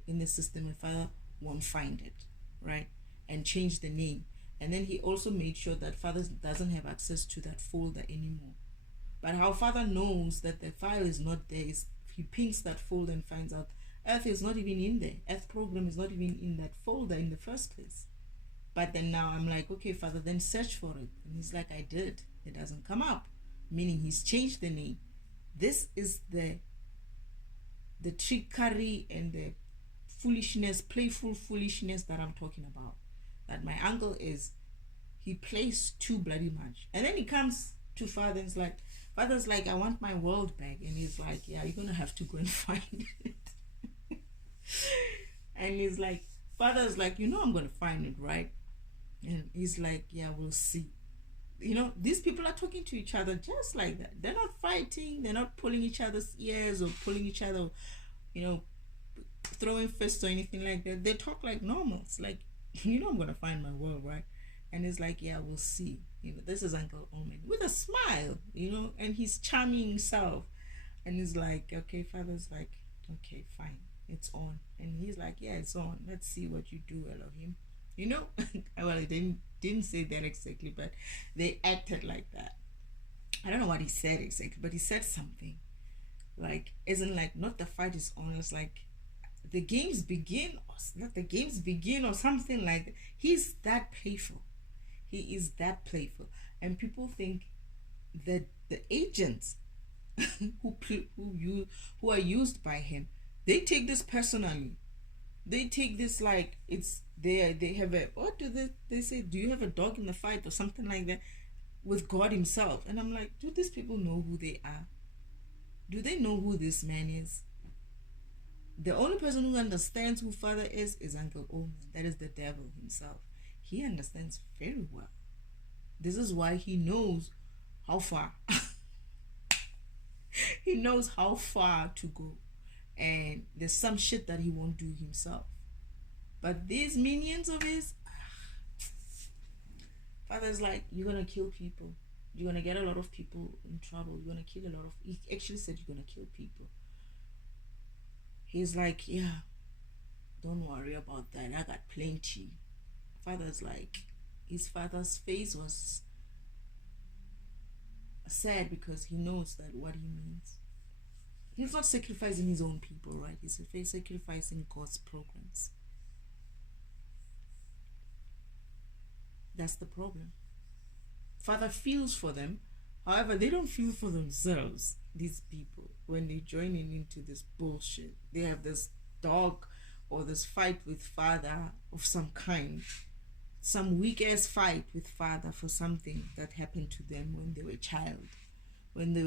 in the system where Father won't find it, right? And changed the name. And then he also made sure that Father doesn't have access to that folder anymore. But how Father knows that the file is not there is he pings that folder and finds out Earth is not even in there. Earth program is not even in that folder in the first place. But then now I'm like, okay, Father, then search for it. And he's like, I did. It doesn't come up. Meaning he's changed the name. This is the trickery and the foolishness, playful foolishness that I'm talking about. That my uncle he plays too bloody much. And then he comes to Father and is like, Father's like, I want my world back. And he's like, yeah, you're going to have to go and find it. And he's like, Father's like, you know I'm going to find it, right? And he's like, yeah, we'll see. You know, these people are talking to each other just like that. They're not fighting. They're not pulling each other's ears or pulling each other, you know, throwing fists or anything like that. They talk like normal. It's like, I'm gonna find my world, right? And it's like, yeah, we'll see. This is Uncle Omen with a smile, and he's charming self. And he's like, okay, Father's like, okay, fine, it's on. And he's like, yeah, it's on. Let's see what you do, Elohim. Well, I didn't say that exactly, but they acted like that. I don't know what he said exactly, but he said something like, isn't like, not the fight is on. It's like the games begin, or not the games begin, or something like that. He's that playful. He is that playful, and people think that the agents who are used by him, they take this personally. They take this like it's they have a, what do they say? Do you have a dog in the fight or something like that with God Himself? And I'm like, do these people know who they are? Do they know who this man is? The only person who understands who Father is Uncle Omen. That is the devil himself. He understands very well. This is why he knows how far. He knows how far to go. And there's some shit that he won't do himself. But these minions of his, Father's like, you're going to kill people. You're going to get a lot of people in trouble. You're going to kill a lot of... He actually said you're going to kill people. He's like, yeah, don't worry about that. I got plenty. Father's like, his father's face was sad because he knows that what he means. He's not sacrificing his own people, right? He's sacrificing God's programs. That's the problem. Father feels for them. However, they don't feel for themselves, these people, when they join into this bullshit. They have this dog or this fight with Father of some kind. Some weak-ass fight with Father for something that happened to them when they were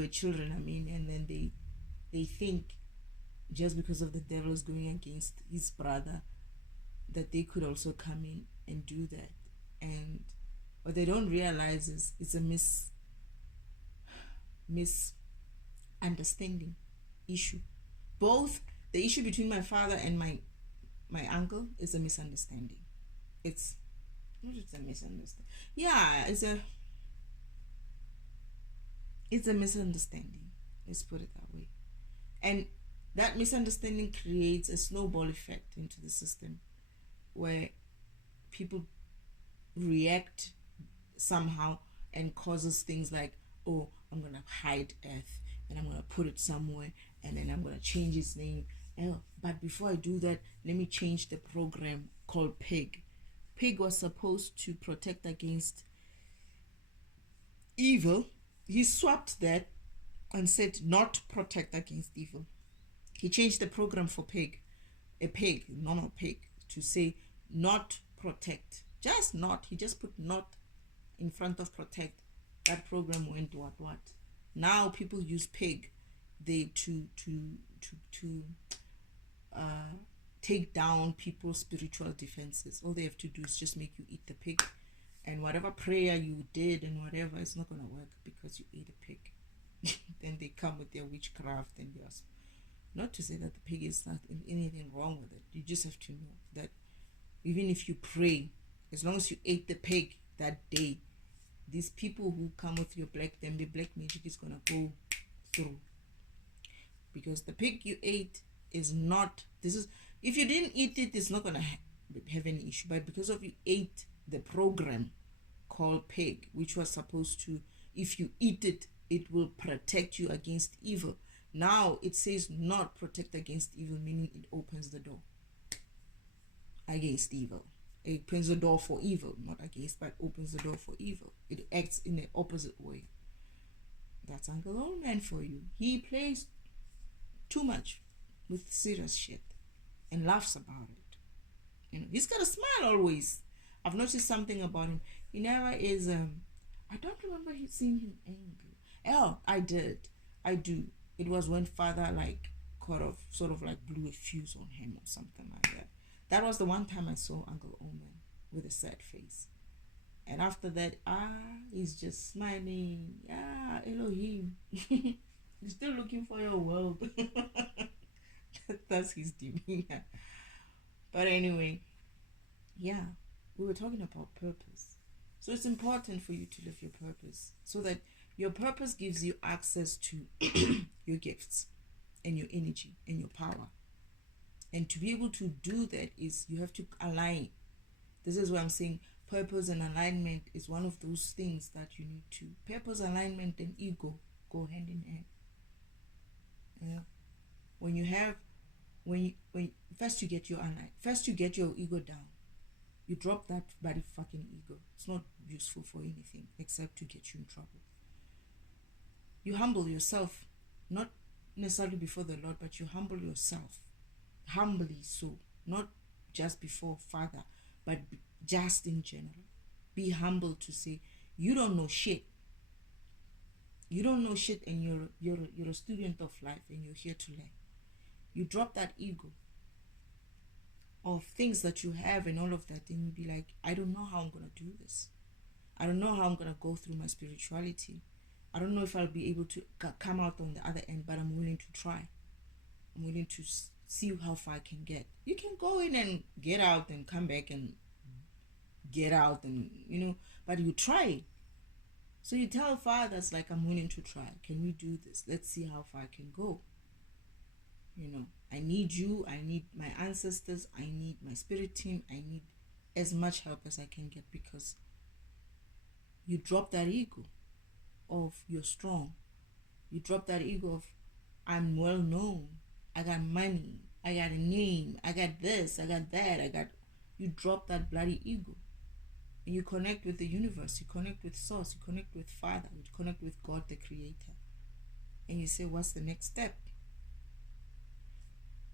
children, and then they think just because of the devil is going against his brother that they could also come in and do that. And what they don't realize is it's a misunderstanding issue. Both the issue between my father and my uncle is a misunderstanding. It's a misunderstanding. Yeah, it's a misunderstanding. Let's put it that way. And that misunderstanding creates a snowball effect into the system where people react somehow and causes things like, oh, I'm going to hide Earth and I'm going to put it somewhere and then I'm going to change its name. But before I do that, let me change the program called PIG. PIG was supposed to protect against evil. He swapped that and said not protect against evil. He changed the program for PIG, normal PIG, to say not protect. Just not. He just put not in front of protect. That program went what. Now people use PIG to take down people's spiritual defenses. All they have to do is just make you eat the pig, and whatever prayer you did and whatever, it's not going to work because you ate a pig. Then they come with their witchcraft and their... Not to say that the pig is not anything wrong with it. You just have to know that even if you pray, as long as you ate the pig that day, these people who come with your the black magic is going to go through. Because the pig you ate is not... if you didn't eat it, it's not going to have any issue. But because of you ate the program called pig, which was supposed to, if you eat it, it will protect you against evil. Now it says not protect against evil, meaning it opens the door against evil. It opens the door for evil, not against, but opens the door for evil. It acts in the opposite way. That's Uncle Old Man for you. He plays too much with serious shit and laughs about it. He's got a smile always. I've noticed something about him. He never is. I don't remember seeing him angry. Oh, I do. It was when Father sort of blew a fuse on him or something like that. That was the one time I saw Uncle Omen with a sad face. And after that, he's just smiling. Elohim. He's still looking for your world. That's his demeanor. But anyway, yeah, we were talking about purpose. So it's important for you to live your purpose, so that your purpose gives you access to your gifts and your energy and your power. And to be able to do that is you have to align. This is why I'm saying purpose and alignment is one of those things that you need to. Purpose, alignment, and ego go hand in hand. Yeah. When first you get your ego down. You drop that bloody fucking ego. It's not useful for anything except to get you in trouble. You humble yourself, not necessarily before the Lord, but you humble yourself. Humbly so. Not just before Father, but just in general. Be humble to say, you don't know shit. You don't know shit, and you're a student of life, and you're here to learn. You drop that ego of things that you have and all of that, and you be like, I don't know how I'm going to do this. I don't know how I'm going to go through my spirituality. I don't know if I'll be able to come out on the other end, but I'm willing to try. I'm willing to see how far I can get. You can go in and get out and come back and get out, and but you try. So you tell fathers, like, I'm willing to try. Can we do this? Let's see how far I can go. I need you. I need my ancestors. I need my spirit team. I need as much help as I can get, because you drop that ego of you're strong. You drop that ego of I'm well known. I got money. I got a name. I got this. I got that. You drop that bloody ego. And you connect with the universe. You connect with Source. You connect with Father. You connect with God, the Creator. And you say, what's the next step?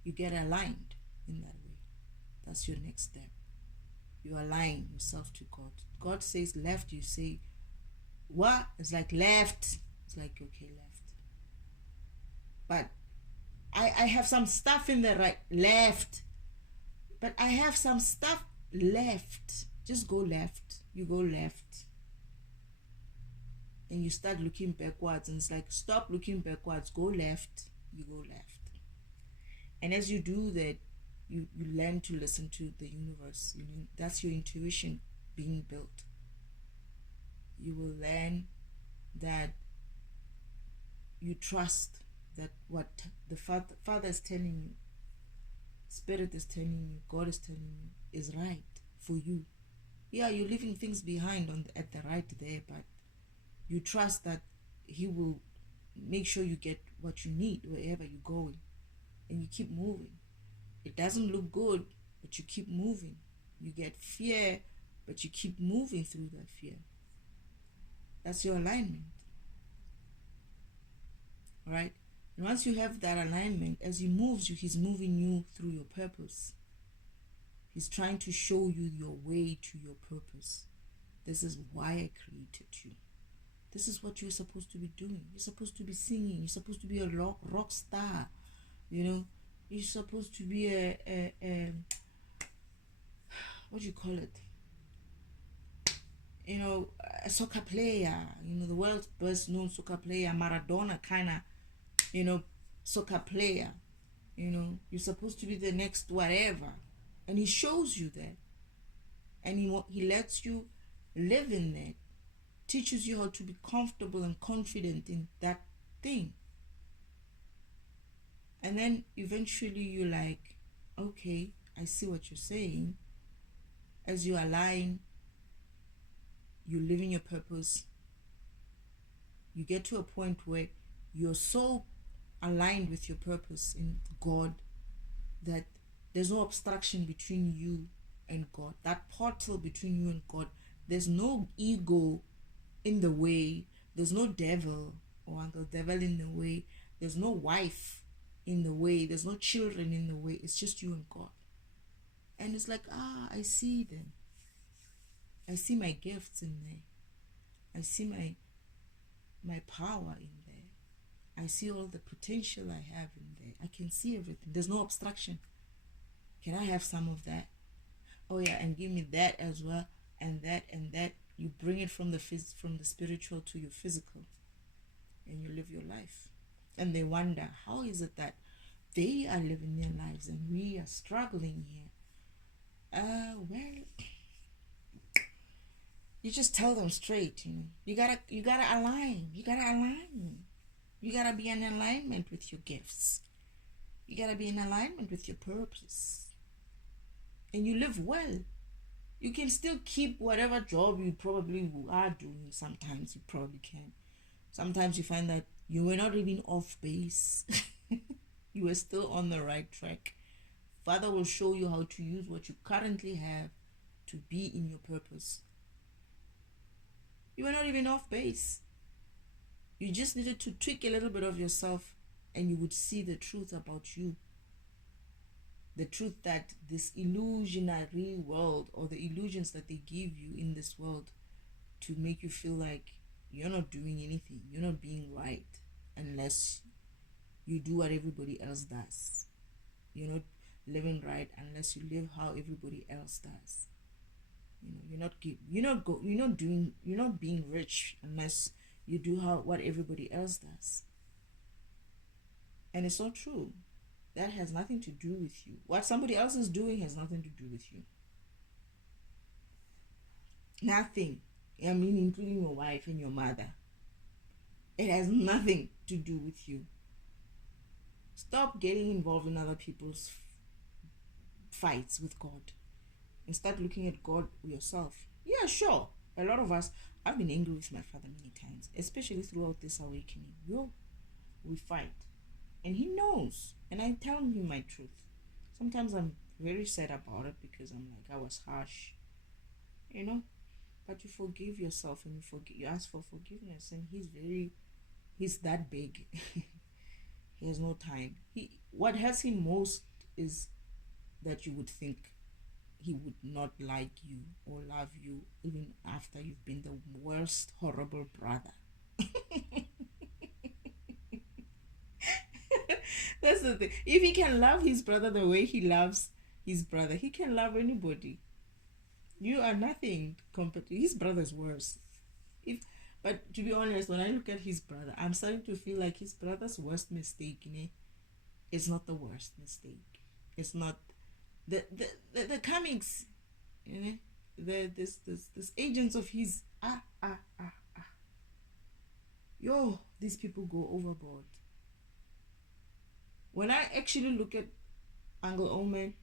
You get aligned in that way. That's your next step. You align yourself to God. God says left, you say, what? It's like left. It's like, okay, left. But I have some stuff in the right, left. But I have some stuff left. Just go left. You go left. And you start looking backwards. And it's like, stop looking backwards. Go left. You go left. And as you do that, you learn to listen to the universe. That's your intuition being built. You will learn that you trust that what the Father is telling you, Spirit is telling you, God is telling you is right for you. Yeah, you're leaving things behind at the right there, but you trust that He will make sure you get what you need wherever you're going. And you keep moving. It doesn't look good, but you keep moving. You get fear, but you keep moving through that fear. That's your alignment. All right? And once you have that alignment, as He moves you, He's moving you through your purpose. He's trying to show you your way to your purpose. This is why I created you. This is what you're supposed to be doing. You're supposed to be singing. You're supposed to be a rock star. You're supposed to be a what do you call it? A soccer player. The world's best known soccer player, Maradona kind of, soccer player. You're supposed to be the next whatever, and He shows you that, and he lets you live in that, teaches you how to be comfortable and confident in that thing. And then eventually you're like, okay, I see what you're saying. As you align, you live in your purpose. You get to a point where you're so aligned with your purpose in God that there's no obstruction between you and God. That portal between you and God, there's no ego in the way. There's no devil or uncle devil in the way. There's no wife in the way. There's no children in the way. It's just you and God. And it's like, I see them. I see my gifts in there. I see my power in there. I see all the potential I have in there. I can see everything. There's no obstruction. Can I have some of that? Oh yeah, and give me that as well, and that and that. You bring it from the spiritual to your physical, and you live your life. And they wonder, how is it that they are living their lives and we are struggling here. Well, you just tell them straight, you gotta align. You gotta be in alignment with your gifts. You gotta be in alignment with your purpose. And you live well. You can still keep whatever job you probably are doing. Sometimes you probably can. Sometimes you find that you were not even off base. You were still on the right track. Father will show you how to use what you currently have to be in your purpose. You were not even off base. You just needed to tweak a little bit of yourself and you would see the truth about you. The truth that this illusionary world, or the illusions that they give you in this world to make you feel like you're not doing anything, you're not being right unless you do what everybody else does. You're not living right unless you live how everybody else does. You're not being rich unless you do what everybody else does. And it's so true. That has nothing to do with you. What somebody else is doing has nothing to do with you. Nothing. I mean, including your wife and your mother. It has nothing to do with you. Stop getting involved in other people's fights with God and start looking at God yourself. Yeah, sure. A lot of us, I've been angry with my father many times, especially throughout this awakening. We fight. And he knows. And I tell him my truth. Sometimes I'm very sad about it because I'm like, I was harsh. But you forgive yourself and you ask for forgiveness. And he's that big. He has no time. What hurts him most is that you would think he would not like you or love you even after you've been the worst, horrible brother. That's the thing. If he can love his brother the way he loves his brother, he can love anybody. You are nothing compared to his brother's worse. But to be honest, when I look at his brother, I'm starting to feel like his brother's worst mistake is not the worst mistake. It's not the Karmics, this agents of his. Yo, these people go overboard. When I actually look at Uncle Omen,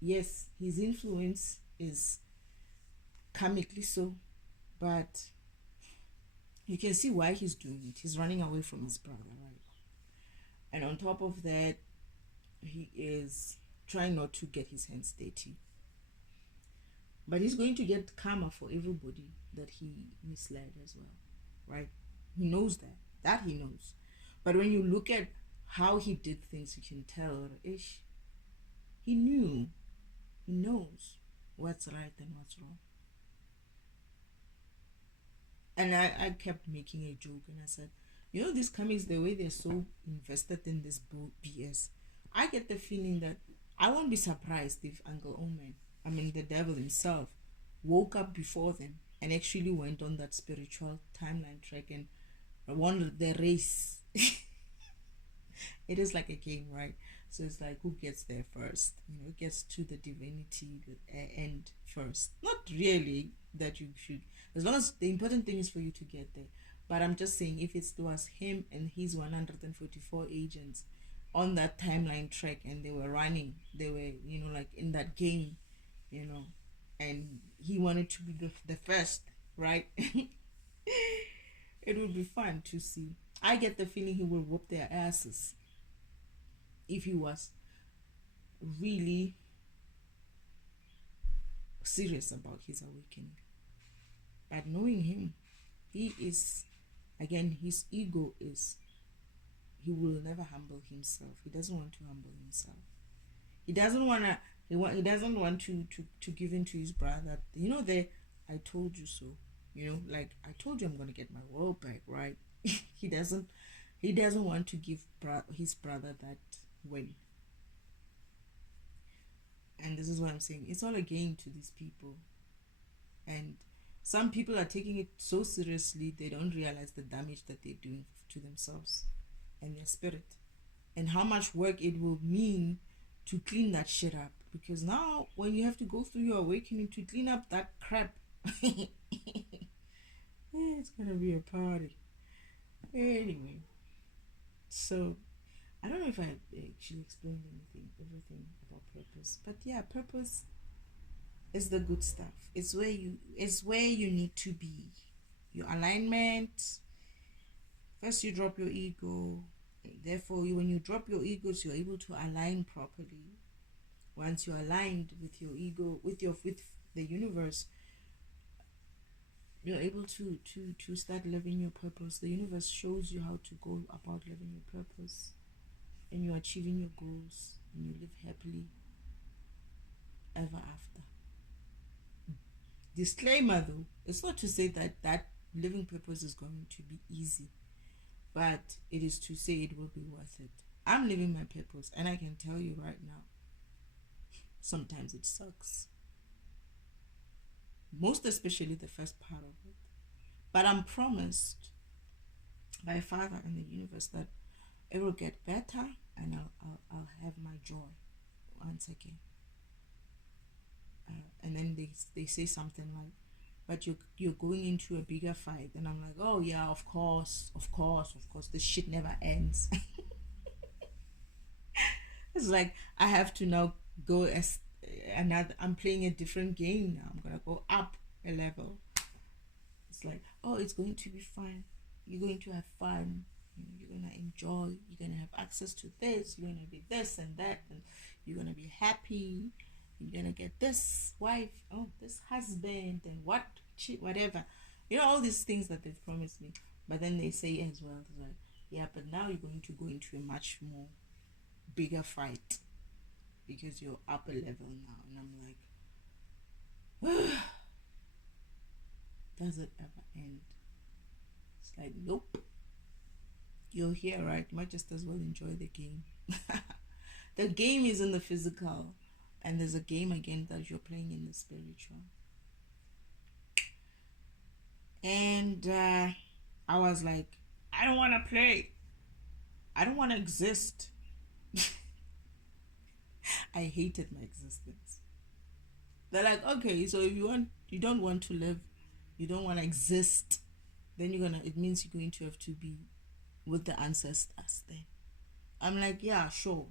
yes, his influence is karmically so, but you can see why he's doing it. He's running away from his brother, right? And on top of that, he is trying not to get his hands dirty. But he's going to get karma for everybody that he misled as well, right? He knows that. That he knows. But when you look at how he did things, you can tell, he knew. He knows what's right and what's wrong. And I kept making a joke and I said, these Karmics, the way they're so invested in this BS, I get the feeling that I won't be surprised if Uncle Omen, the devil himself, woke up before them and actually went on that spiritual timeline track and won the race. It is like a game, right? So it's like, who gets there first? Gets to the divinity, the end first. Not really that you should, as long as the important thing is for you to get there. But I'm just saying, if it was him and his 144 agents on that timeline track and they were running, they were, like in that game, and he wanted to be the first, right? It would be fun to see. I get the feeling he will whoop their asses if he was really serious about his awakening. But knowing him, he is, again, his ego is, he will never humble himself. He doesn't want to humble himself. He doesn't want to give in to his brother. I told you so. Like I told you I'm gonna get my world back, right? He doesn't want to give his brother that win. And this is what I'm saying. It's all a game to these people. And some people are taking it so seriously they don't realize the damage that they're doing to themselves and their spirit. and how much work it will mean to clean that shit up. Because now, when you have to go through your awakening to clean up that crap, it's gonna be a party. Anyway, so I don't know if I actually explained everything about purpose, but yeah, purpose is the good stuff. It's where you need to be. Your alignment. First, you drop your ego. Therefore, when you drop your egos, you're able to align properly. Once you're aligned with your ego, with the universe, you're able to start living your purpose. The universe shows you how to go about living your purpose, and you're achieving your goals, and you live happily ever after. Disclaimer though, it's not to say that living purpose is going to be easy, but it is to say it will be worth it. I'm living my purpose, and I can tell you right now, sometimes it sucks. Most especially the first part of it. But I'm promised by Father and the universe that it will get better, and I'll have my joy once again. And then they say something like, but you're going into a bigger fight. And I'm like, oh yeah, of course, this shit never ends. It's like I have to now go as I'm playing a different game now. I'm gonna go up a level. It's like, oh, it's going to be fun. You're going to have fun. You're gonna enjoy. You're gonna have access to this. You're gonna be this and that, and you're gonna be happy. You're gonna get this wife, oh, this husband, and whatever. All these things that they've promised me. But then they say as well, like, yeah, but now you're going to go into a much more bigger fight because you're up a level now. And I'm like, does it ever end? It's like, nope. You're here, right? You might just as well enjoy the game. The game is in the physical, and there's a game again that you're playing in the spiritual. And I was like, I don't want to play. I don't want to exist. I hated my existence. They're like, okay, so if you don't want to live, you don't want to exist, then it means you're going to have to be with the ancestors then. I'm like, yeah, sure.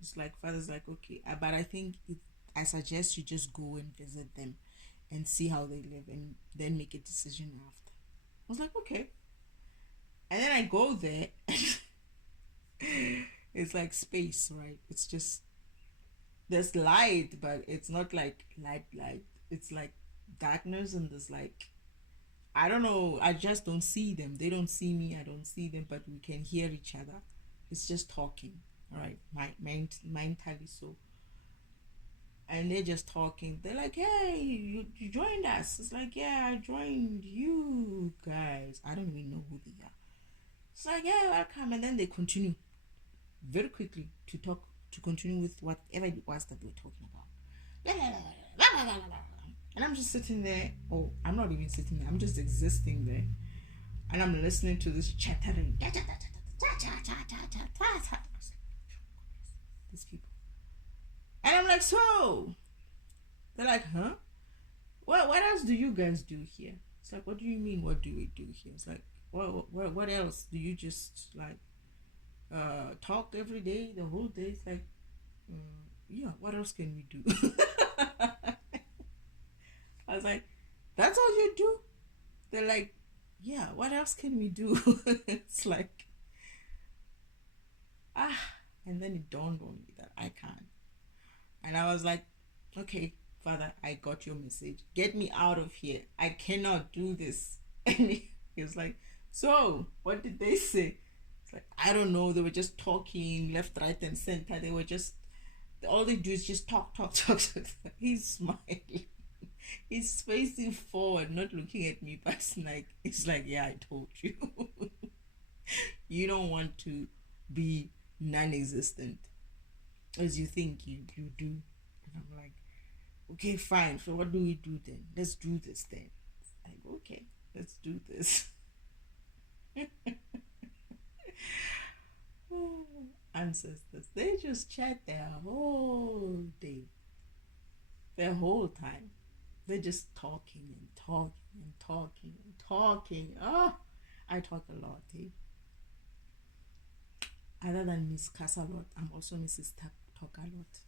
It's like Father's like, okay, but I think I suggest you just go and visit them and see how they live, and then make a decision after. I was like, okay. And then I go there. It's like space, right? It's just, there's light, but it's not like light. It's like darkness, and there's like, I don't know, I just don't see them. They don't see me, I don't see them, but we can hear each other. It's just talking, right? Mentally so. And they're just talking. They're like, hey, you joined us. It's like, yeah, I joined you guys. I don't even know who they are. It's like, yeah, welcome. And then they continue very quickly to continue with whatever it was that they were talking about. And I'm just sitting there. Oh, I'm not even sitting there. I'm just existing there. And I'm listening to this chattering. These people. And I'm like, so? They're like, huh? What else do you guys do here? It's like, what do you mean, what do we do here? It's like, what else? Do you just, like, talk every day, the whole day? It's like, yeah, what else can we do? I was like, that's all you do? They're like, yeah, what else can we do? It's like, and then it dawned on me that I can't. And I was like, okay, Father, I got your message. Get me out of here. I cannot do this. And he was like, so, what did they say? It's like, I don't know. They were just talking left, right, and center. They were just, all they do is just talk. He's smiling. He's facing forward, not looking at me, but it's like, yeah, I told you. You don't want to be non-existent as you think you do. And I'm like, okay, fine. So what do we do then? Let's do this then. Like, okay, let's do this. ancestors, they just chat their whole day, their whole time. They're just talking and talking and talking and talking. Oh, I talk a lot, eh? Other than Miss Cuss a lot, I'm also Mrs. Talk a lot.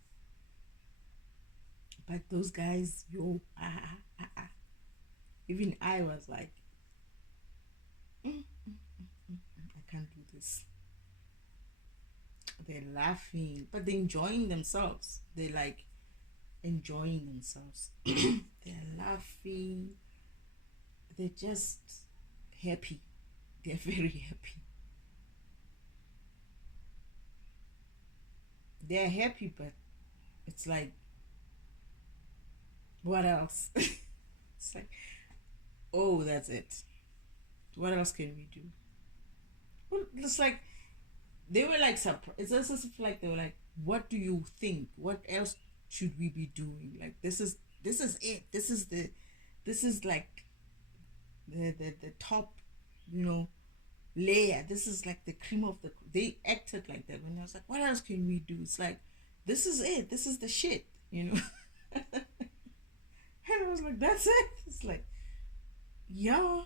But those guys, yo, even I was like, I can't do this. They're laughing, but they're enjoying themselves. They're like enjoying themselves. They're laughing. They're just happy. They're very happy. They're happy, but it's like, what else? It's like, oh, that's it. What else can we do? Well, it's like they were like surprised. It's just as if like they were like, what do you think? What else should we be doing? Like this is it. This is like the top, layer. This is like the cream of the. They acted like that when I was like, what else can we do? It's like, this is it. This is the shit, And I was like, that's it. It's like, yeah.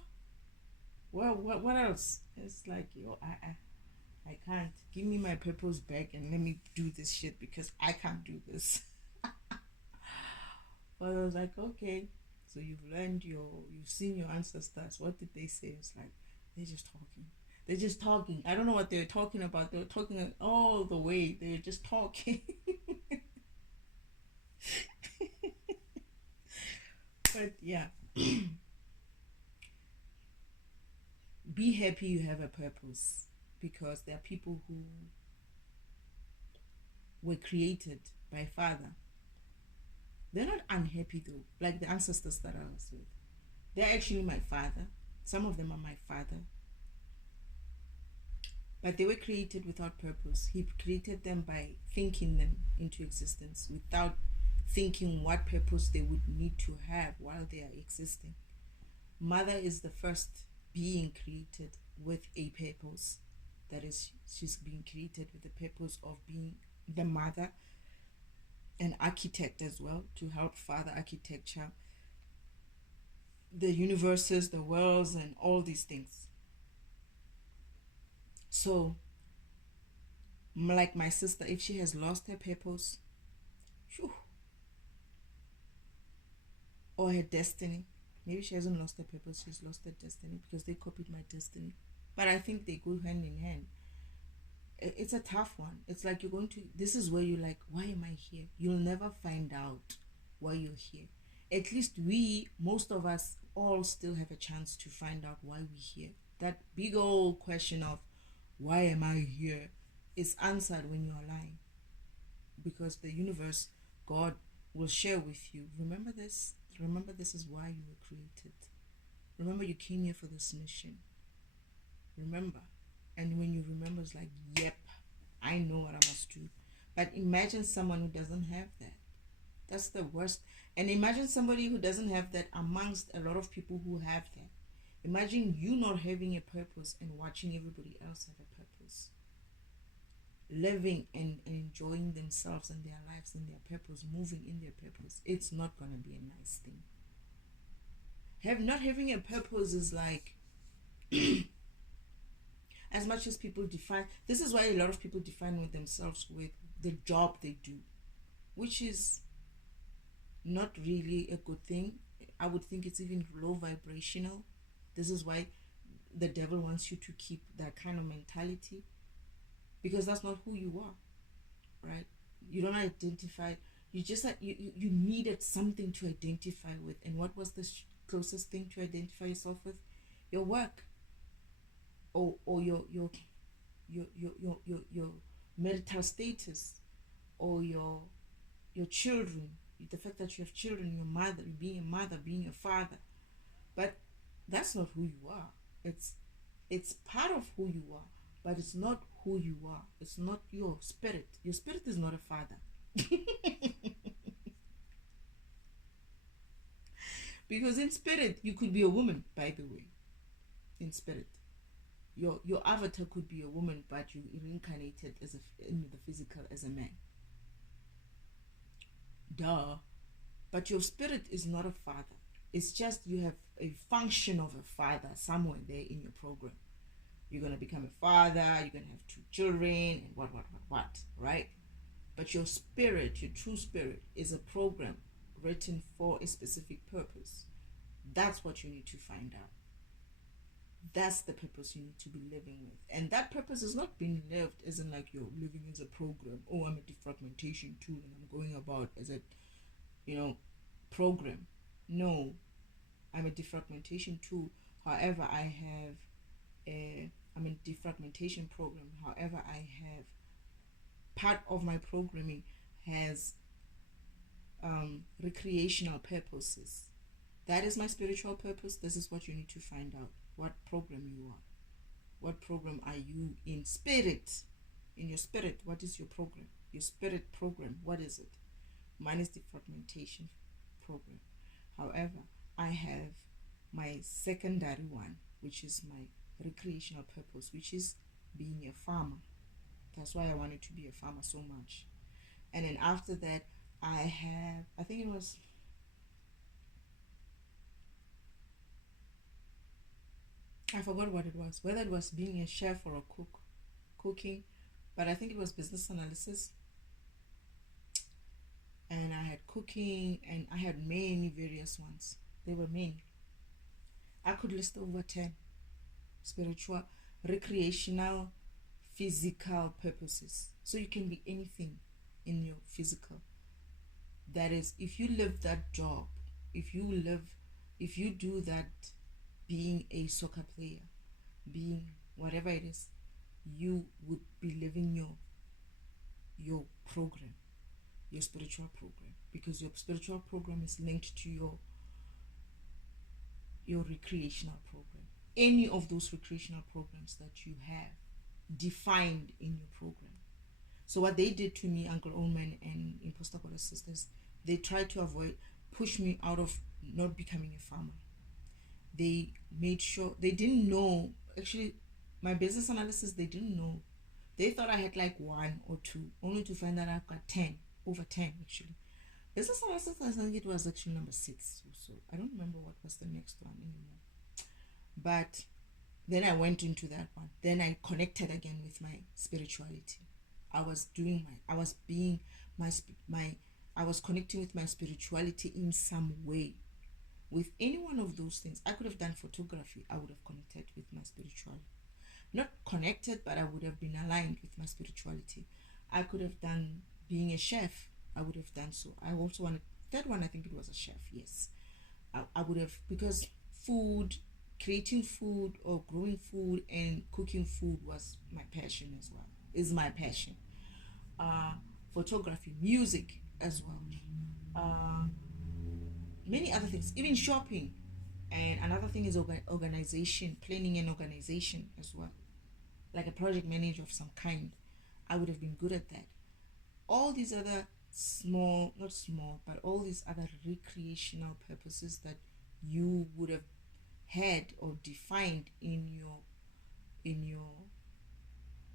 Well, what else? It's like, I can't. Give me my purpose back and let me do this shit because I can't do this. But I was like, okay. So you've seen your ancestors. What did they say? It's like, they're just talking. They're just talking. I don't know what they were talking about. They were talking all the way. They were just talking. But yeah. Be happy you have a purpose, because there are people who were created by Father. They're not unhappy though, like the ancestors that I was with. They're actually my father. Some of them are my father. But they were created without purpose. He created them by thinking them into existence without thinking what purpose they would need to have while they are existing. Mother is the first being created with a purpose. That is, she's being created with the purpose of being the mother, an architect as well, to help Father architecture the universes, the worlds, and all these things. So, like my sister, if she has lost her purpose, or her destiny, maybe she hasn't lost her purpose, she's lost her destiny, because they copied my destiny. But I think they go hand in hand. It's a tough one. It's like you're going to, this is where you're like, why am I here? You'll never find out why you're here. At least most of us all still have a chance to find out why we're here. That big old question of, why am I here, is answered when you're alive. Because the universe, God, will share with you. Remember this. Remember, this is why you were created. Remember, you came here for this mission. Remember. And when you remember, it's like, yep, I know what I must do. But imagine someone who doesn't have that. That's the worst. And imagine somebody who doesn't have that amongst a lot of people who have that. Imagine you not having a purpose and watching everybody else have a purpose. Living and enjoying themselves and their lives and their purpose, moving in their purpose. It's not going to be a nice thing. Not having a purpose is like, as much as people define, this is why a lot of people define with themselves with the job they do, which is not really a good thing. I would think it's even low vibrational. This is why the devil wants you to keep that kind of mentality, because that's not who you are, right? You don't identify. You just you needed something to identify with. And what was the closest thing to identify yourself with? Your work, or your marital status, or your children, the fact that you have children, your mother, being a mother, being a father. But that's not who you are. It's part of who you are, but it's not who you are. It's not your spirit. Your spirit is not a father. Because in spirit, you could be a woman, by the way. In spirit, your avatar could be a woman, but you reincarnated in the physical as a man. Duh. But your spirit is not a father. It's just you have a function of a father somewhere there in your program. You're going to become a father, you're going to have 2 children, and what, right? But your spirit, your true spirit, is a program written for a specific purpose. That's what you need to find out. That's the purpose you need to be living with. And that purpose is not being lived as in like you're living as a program. Oh, I'm a defragmentation tool and I'm going about as a, program. No, I'm a defragmentation tool. However, I'm a defragmentation program. However, I have part of my programming has recreational purposes. That is my spiritual purpose. This is what you need to find out. What program you are. What program are you in spirit? In your spirit, what is your program? Your spirit program, what is it? Mine is the fragmentation program. However, I have my secondary one, which is my recreational purpose, which is being a farmer. That's why I wanted to be a farmer so much. And then after that, I forgot what it was, whether it was being a chef or a cooking, but I think it was business analysis. And I had cooking, and I had many various ones. There were many. I could list over 10 spiritual, recreational, physical purposes. So you can be anything in your physical. That is, if you live that job, if you do that, being a soccer player, being whatever it is, you would be living your program, your spiritual program, because your spiritual program is linked to your recreational program. Any of those recreational programs that you have defined in your program. So what they did to me, Uncle Oman and Imposter Goddess Sisters, they tried to push me out of not becoming a farmer. They made sure, they didn't know, actually, my business analysis, they didn't know. They thought I had like 1 or 2, only to find that I've got 10, over 10 actually. Business analysis, I think it was actually number 6 or so. I don't remember what was the next one anymore. But then I went into that one. Then I connected again with my spirituality. I was connecting with my spirituality in some way. With any one of those things, I could have done photography. I would have connected with my spirituality. Not connected, but I would have been aligned with my spirituality. I could have done being a chef. I would have done so. I also wanted, third one, I think it was a chef, yes. I would have, because food, creating food or growing food and cooking food was my passion as well, is my passion. Photography, music as well. Many other things, even shopping. And another thing is organization, planning and organization as well. Like a project manager of some kind. I would have been good at that. All these other not small, but all these other recreational purposes that you would have had or defined in your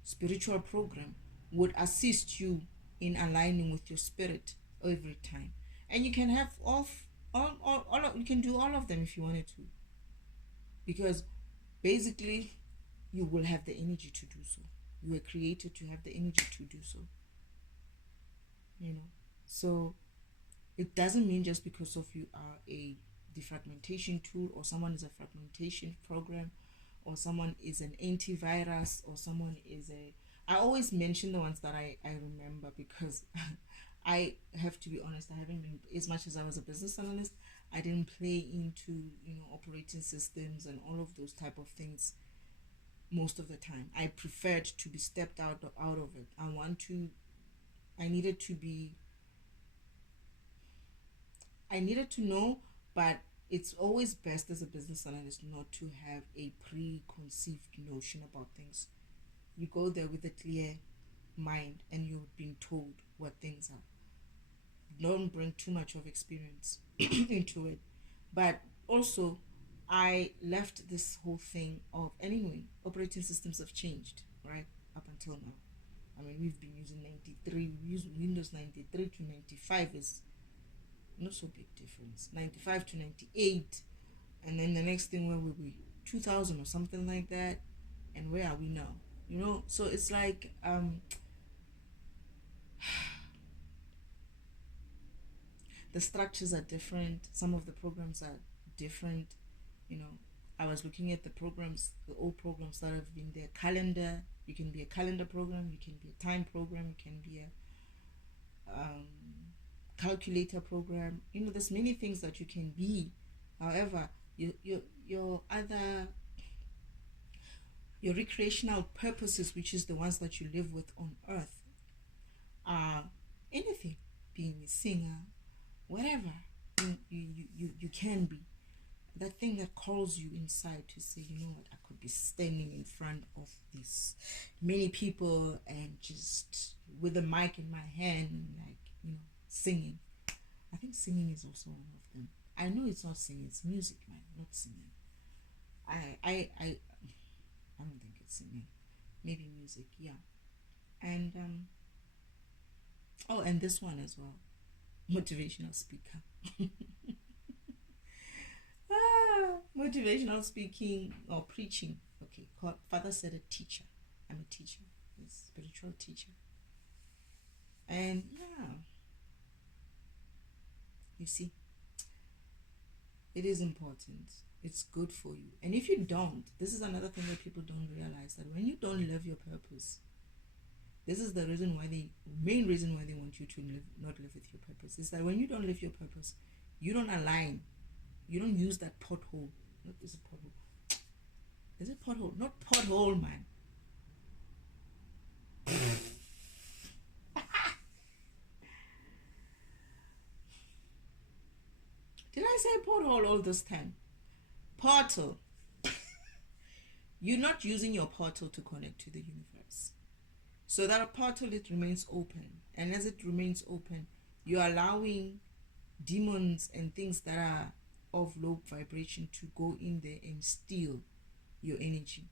spiritual program would assist you in aligning with your spirit every time. And you can have you can do all of them if you wanted to, because basically you will have the energy to do so. You were created to have the energy to do so, so it doesn't mean just because of you are a defragmentation tool, or someone is a fragmentation program, or someone is an antivirus, or someone is I always mention the ones that I remember, because I have to be honest, I haven't been, as much as I was a business analyst, I didn't play into operating systems and all of those type of things most of the time. I preferred to be stepped out of it. I needed to know, but it's always best as a business analyst not to have a preconceived notion about things. You go there with a clear mind and you've been told what things are. Don't bring too much of experience into it. But also, I left this whole thing of, anyway, operating systems have changed, right? Up until now. I mean, we've been using 93, we use Windows 93 to 95 is not so big difference. 95 to 98. And then the next thing, where were we? 2000 or something like that. And where are we now? You know, so it's like, the structures are different. Some of the programs are different. You know, I was looking at the programs, the old programs that have been there. Calendar, you can be a calendar program, you can be a time program, you can be a calculator program. You know, there's many things that you can be. However, your other, your recreational purposes, which is the ones that you live with on earth, are anything. Being a singer, whatever you can be. That thing that calls you inside to say, you know what, I could be standing in front of these many people and just with a mic in my hand, like, you know, singing. I think singing is also one of them. I know it's not singing, it's music, man, not singing. I don't think it's singing. Maybe music, yeah. And oh, and this one as well, motivational speaker. Motivational speaking or preaching. Okay, Father said a teacher. I'm a teacher, a spiritual teacher. And yeah, you see, it is important. It's good for you. And if you don't, this is another thing that people don't realize, that when you don't live your purpose, this is the reason why main reason why they want you to not live with your purpose, is that when you don't live your purpose, you don't align. You don't use that pothole. What is it, pothole? Is it pothole? Not pothole, man. Did I say pothole all this time? Portal. You're not using your portal to connect to the universe. So that a portal, it remains open. And as it remains open, you're allowing demons and things that are of low vibration to go in there and steal your energy.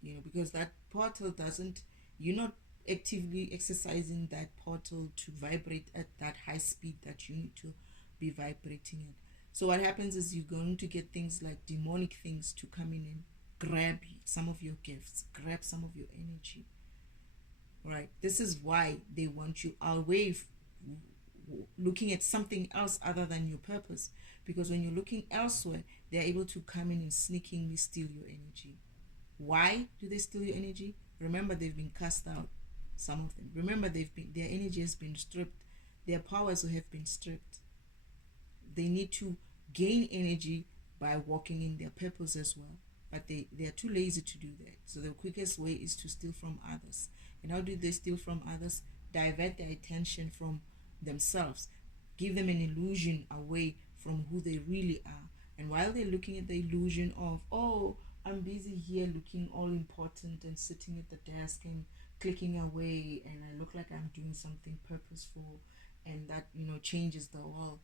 You know, because that portal doesn't, you're not actively exercising that portal to vibrate at that high speed that you need to be vibrating at. So what happens is you're going to get things like demonic things to come in and grab some of your gifts, grab some of your energy. Right? This is why they want you away, looking at something else other than your purpose. Because when you're looking elsewhere, they're able to come in and sneakingly steal your energy. Why do they steal your energy? Remember, they've been cast out. Some of them. Remember, their energy has been stripped. Their powers have been stripped. They need to gain energy by walking in their purpose as well. But they are too lazy to do that. So the quickest way is to steal from others. And how do they steal from others? Divert their attention from themselves. Give them an illusion away from who they really are. And while they're looking at the illusion of, oh, I'm busy here looking all important and sitting at the desk and clicking away, and I look like I'm doing something purposeful, and that, you know, changes the world.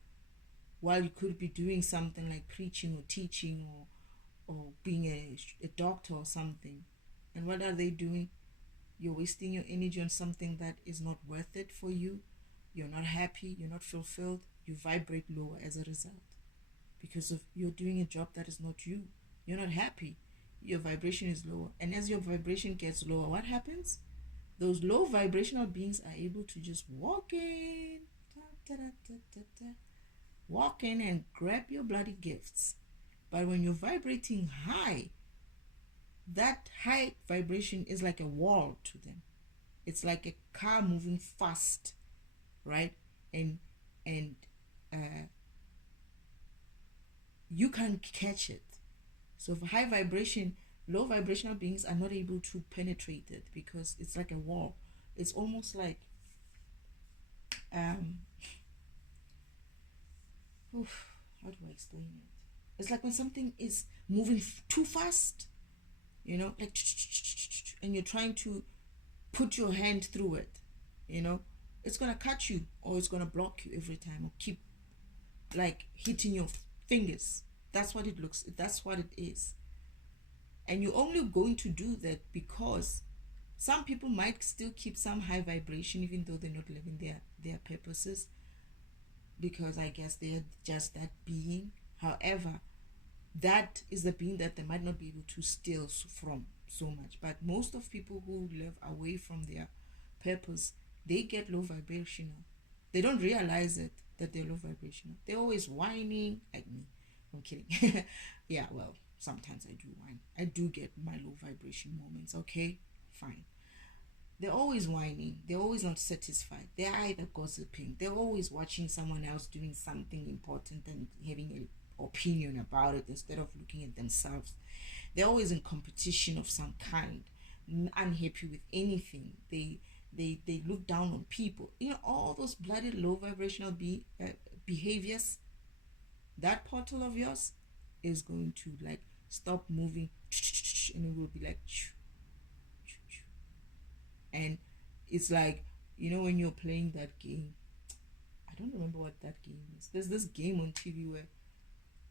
While you could be doing something like preaching or teaching or being a doctor or something. And what are they doing? You're wasting your energy on something that is not worth it for you. You're not happy, you're not fulfilled, you vibrate lower as a result. Because of you're doing a job that is not you. You're not happy. Your vibration is lower. And as your vibration gets lower, what happens? Those low vibrational beings are able to just walk in, walk in and grab your bloody gifts. But when you're vibrating high, that high vibration is like a wall to them. It's like a car moving fast, right? And you can't catch it. So for high vibration, low vibrational beings are not able to penetrate it because it's like a wall. It's almost like how do I explain it? It's like when something is moving too fast, you know, like, and you're trying to put your hand through it, you know, it's gonna cut you or it's gonna block you every time, or keep like hitting your fingers. That's what it looks, that's what it is. And you're only going to do that because some people might still keep some high vibration even though they're not living their purposes, because I guess they're just that being. However, that is the being that they might not be able to steal from so much. But most of people who live away from their purpose, they get low vibrational. They don't realize it, that they're low vibrational. They're always whining, like me. I'm kidding. Yeah, well, sometimes I do whine. I do get my low vibration moments, okay? Fine. They're always whining. They're always not satisfied. They're either gossiping. They're always watching someone else doing something important and having an opinion about it instead of looking at themselves. They're always in competition of some kind, unhappy with anything. They look down on people. You know, all those bloody low vibrational behaviors. That portal of yours is going to like stop moving, and it will be like, and it's like, you know, when you're playing that game, I don't remember what that game is. There's this game on TV where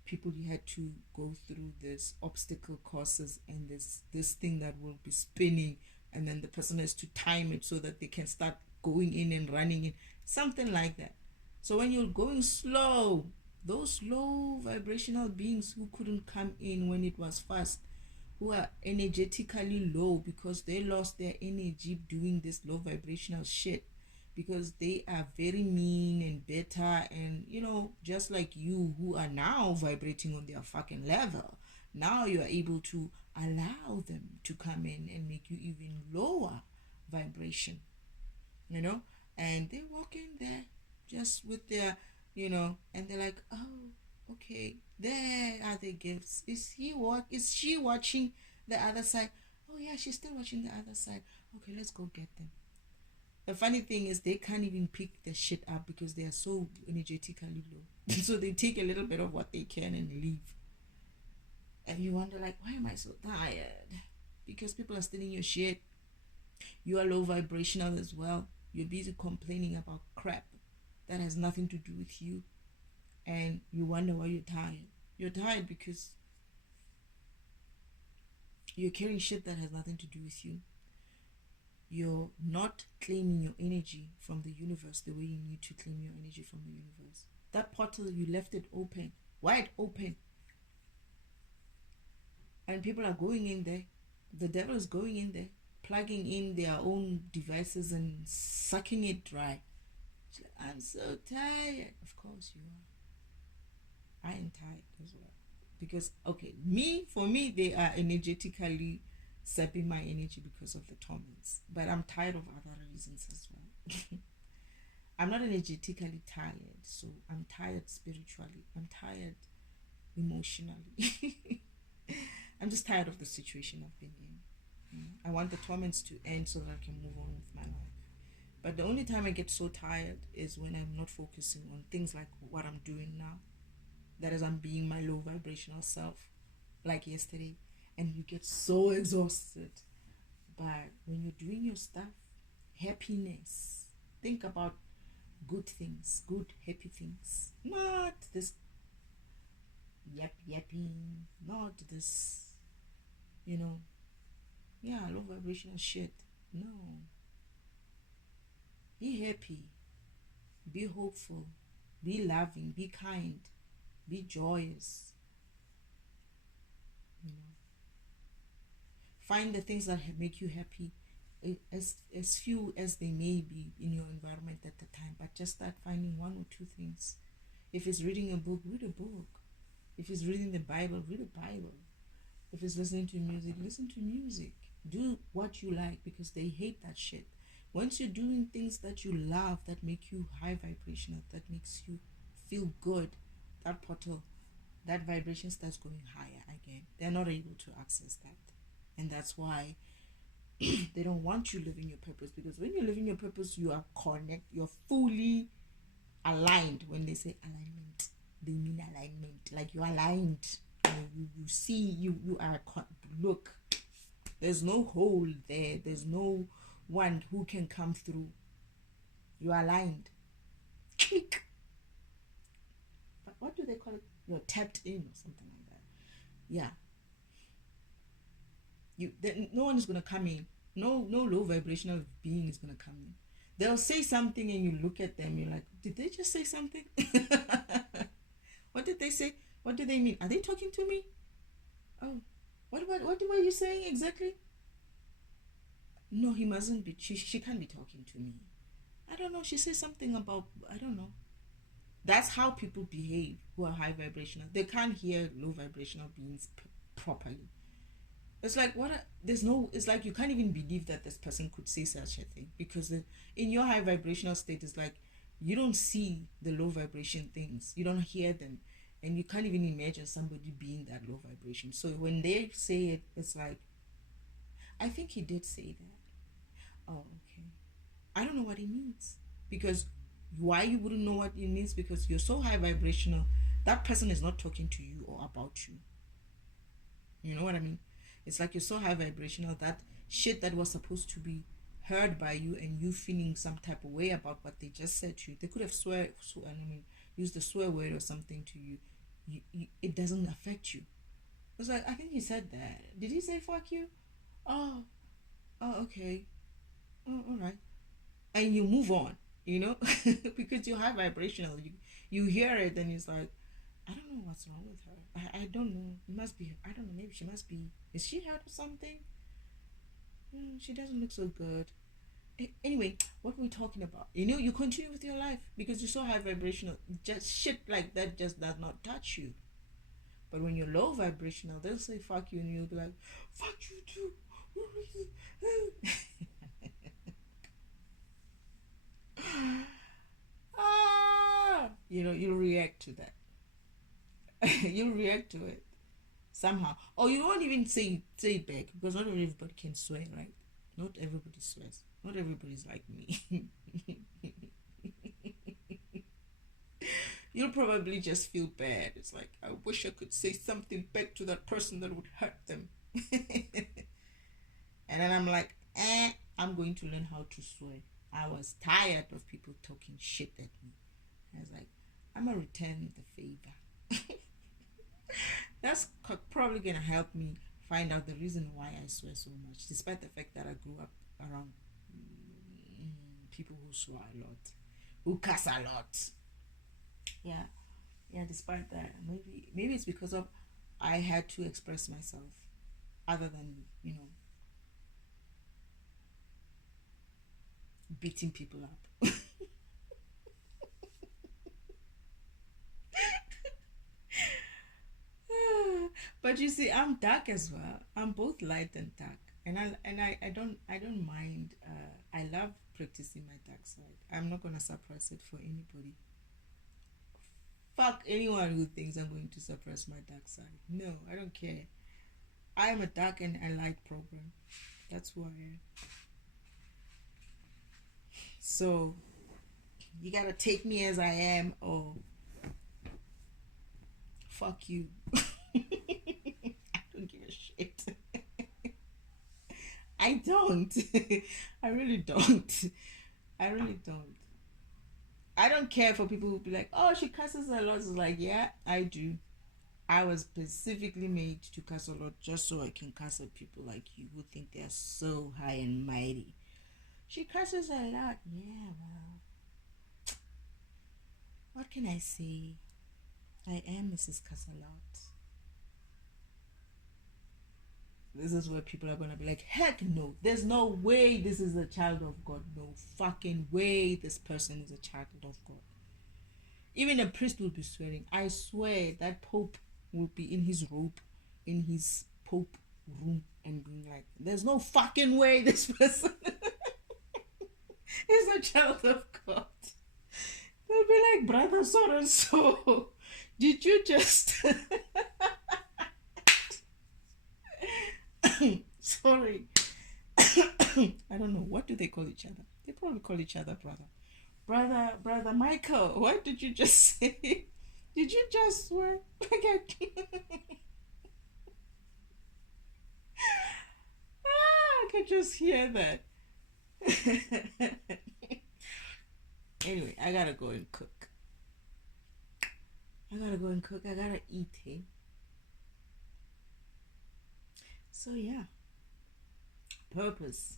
people, you had to go through this obstacle courses, and this thing that will be spinning, and then the person has to time it so that they can start going in and running in, something like that. So when you're going slow, those low vibrational beings who couldn't come in when it was fast, who are energetically low because they lost their energy doing this low vibrational shit, because they are very mean and bitter, and you know, just like you who are now vibrating on their fucking level, now you are able to allow them to come in and make you even lower vibration, you know. And they walk in there just with their, you know, and they're like, oh, okay, there are the gifts. Is she watching the other side? Oh yeah, she's still watching the other side. Okay, let's go get them. The funny thing is they can't even pick the shit up because they are so energetically low. So they take a little bit of what they can and leave. And you wonder, like, why am I so tired? Because people are stealing your shit. You are low vibrational as well. You're busy complaining about crap that has nothing to do with you. And you wonder why you're tired. You're tired because you're carrying shit that has nothing to do with you. You're not claiming your energy from the universe the way you need to claim your energy from the universe. That portal, you left it open, wide open. And people are going in there. The devil is going in there, plugging in their own devices and sucking it dry. It's like, I'm so tired. Of course you are. I am tired as well. Because, okay, for me, they are energetically sapping my energy because of the torments. But I'm tired of other reasons as well. I'm not energetically tired, so I'm tired spiritually. I'm tired emotionally. I'm just tired of the situation I've been in. I want the torments to end so that I can move on with my life. But the only time I get so tired is when I'm not focusing on things like what I'm doing now. That is, I'm being my low vibrational self, like yesterday. And you get so exhausted. But when you're doing your stuff, happiness, think about good things, good happy things, not this yapping, not this, you know, low vibrational shit. No. Be happy, be hopeful, be loving, be kind, be joyous. You know, find the things that make you happy, as few as they may be in your environment at the time, but just start finding one or two things. If it's reading a book, read a book. If it's reading the Bible, read a Bible. If it's listening to music, listen to music. Do what you like, because they hate that shit. Once you're doing things that you love, that make you high vibrational, that makes you feel good, that portal, that vibration starts going higher again. They're not able to access that. And that's why they don't want you living your purpose, because when you're living your purpose, you are you're fully aligned. When they say alignment, they mean alignment. Like you're aligned. You see, you are, look, there's no hole there. There's no one who can come through. You are aligned. Click. But what do they call it? you're tapped in or something like that. Yeah. No one is gonna come in. No low vibrational being is gonna come in. They'll say something and you look at them, you're like, did they just say something? What did they say? What do they mean? Are they talking to me? Oh, what were you saying exactly? No, he mustn't be. She can't be talking to me. I don't know. She says something about, I don't know. That's how people behave who are high vibrational. They can't hear low vibrational beings properly. It's like it's like you can't even believe that this person could say such a thing, because in your high vibrational state, it's like you don't see the low vibration things, you don't hear them, and you can't even imagine somebody being that low vibration. So when they say it, it's like, I think he did say that. Oh, okay. I don't know what it means, because why you wouldn't know what it means? Because you're so high vibrational, that person is not talking to you or about you. You know what I mean? It's like you're so high vibrational that shit that was supposed to be heard by you and you feeling some type of way about what they just said to you. They could have used a swear word or something to you. It doesn't affect you. It's like, I think he said that. Did he say fuck you? Oh, okay. Oh, all right. And you move on, because you're high vibrational. You hear it and it's like, I don't know what's wrong with her. I don't know. It must be, I don't know, maybe she must be, is she hurt or something? She doesn't look so good. Anyway, what we're talking about, you continue with your life because you're so high vibrational. Just shit like that just does not touch you. But when you're low vibrational, they'll say fuck you and you'll be like, fuck you too. You'll react to that. You'll react to it somehow, or you won't even say it back, because not everybody can swear, right? Not everybody swears. Not everybody's like me. You'll probably just feel bad. It's like, I wish I could say something back to that person that would hurt them. And then I'm like, I'm going to learn how to swear. I was tired of people talking shit at me. I was like, I'm gonna return the favor. That's probably gonna help me find out the reason why I swear so much, despite the fact that I grew up around people who swear a lot, who cuss a lot. Yeah. Despite that, maybe it's because of I had to express myself, other than beating people up. But you see, I'm dark as well. I'm both light and dark, and I don't mind. I love practicing my dark side. I'm not gonna suppress it for anybody. Fuck anyone who thinks I'm going to suppress my dark side. No, I don't care. I am a dark and a light program. That's who I am. So you gotta take me as I am, or fuck you. I don't give a shit. I don't. I really don't. I really don't. I don't care for people who be like, oh, she cusses a lot. It's like, yeah, I do. I was specifically made to cuss a lot just so I can cuss at people like you who think they're so high and mighty. She cusses a lot. Yeah, well, what can I say? I am Mrs. Cuss-a-lot. This is where people are going to be like, heck no, there's no way this is a child of God. No fucking way this person is a child of God. Even a priest will be swearing. I swear that Pope will be in his robe, in his Pope room, and being like, there's no fucking way this person is a child of God. They'll be like, brother so and so, did you just... Sorry. I don't know. What do they call each other? They probably call each other brother. Brother Michael, what did you just say? Did you just swear? I can just hear that. Anyway, I gotta go and cook. I gotta go and cook. I gotta eat. Hey? So yeah, purpose.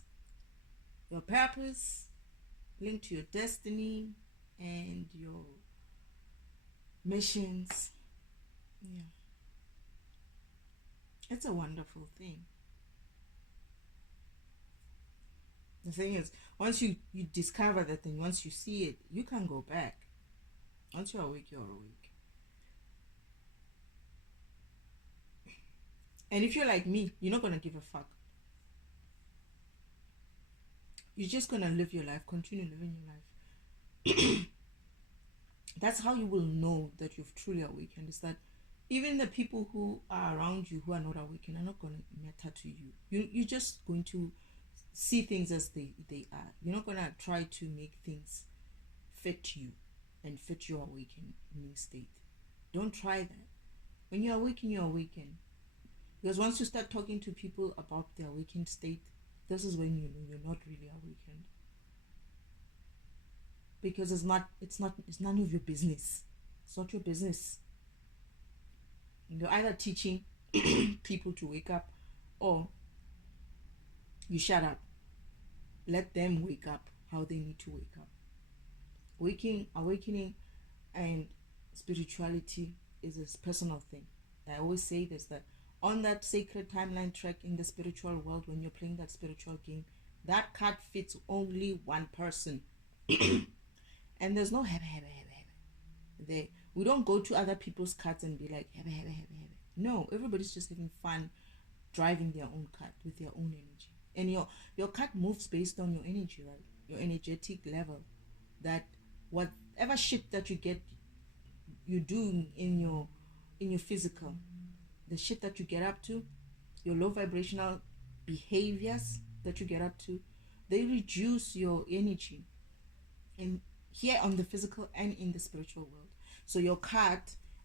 Your purpose linked to your destiny and your missions. Yeah. It's a wonderful thing. The thing is, once you discover that thing, once you see it, you can't go back. Once you're awake, you're awake. And if you're like me, you're not gonna give a fuck. You're just gonna live your life, continue living your life. That's how you will know that you've truly awakened. Is that even the people who are around you who are not awakened are not gonna matter to you. You're just going to see things as they are. You're not gonna try to make things fit you and fit your awakening state. Don't try that. When you awaken, you awaken. Because once you start talking to people about the awakened state, this is when you know you're not really awakened. Because it's none of your business. It's not your business. You're either teaching people to wake up, or you shut up. Let them wake up how they need to wake up. Awakening and spirituality is a personal thing. I always say this, that on that sacred timeline track in the spiritual world, when you're playing that spiritual game, that card fits only one person. And there's no hebe. We don't go to other people's cards and be like hebe. No, everybody's just having fun driving their own card with their own energy. And your card moves based on your energy, right? Your energetic level. That whatever shit that you're doing in your physical, the shit that you get up to, your low vibrational behaviors that you get up to, they reduce your energy in here on the physical and in the spiritual world. So your card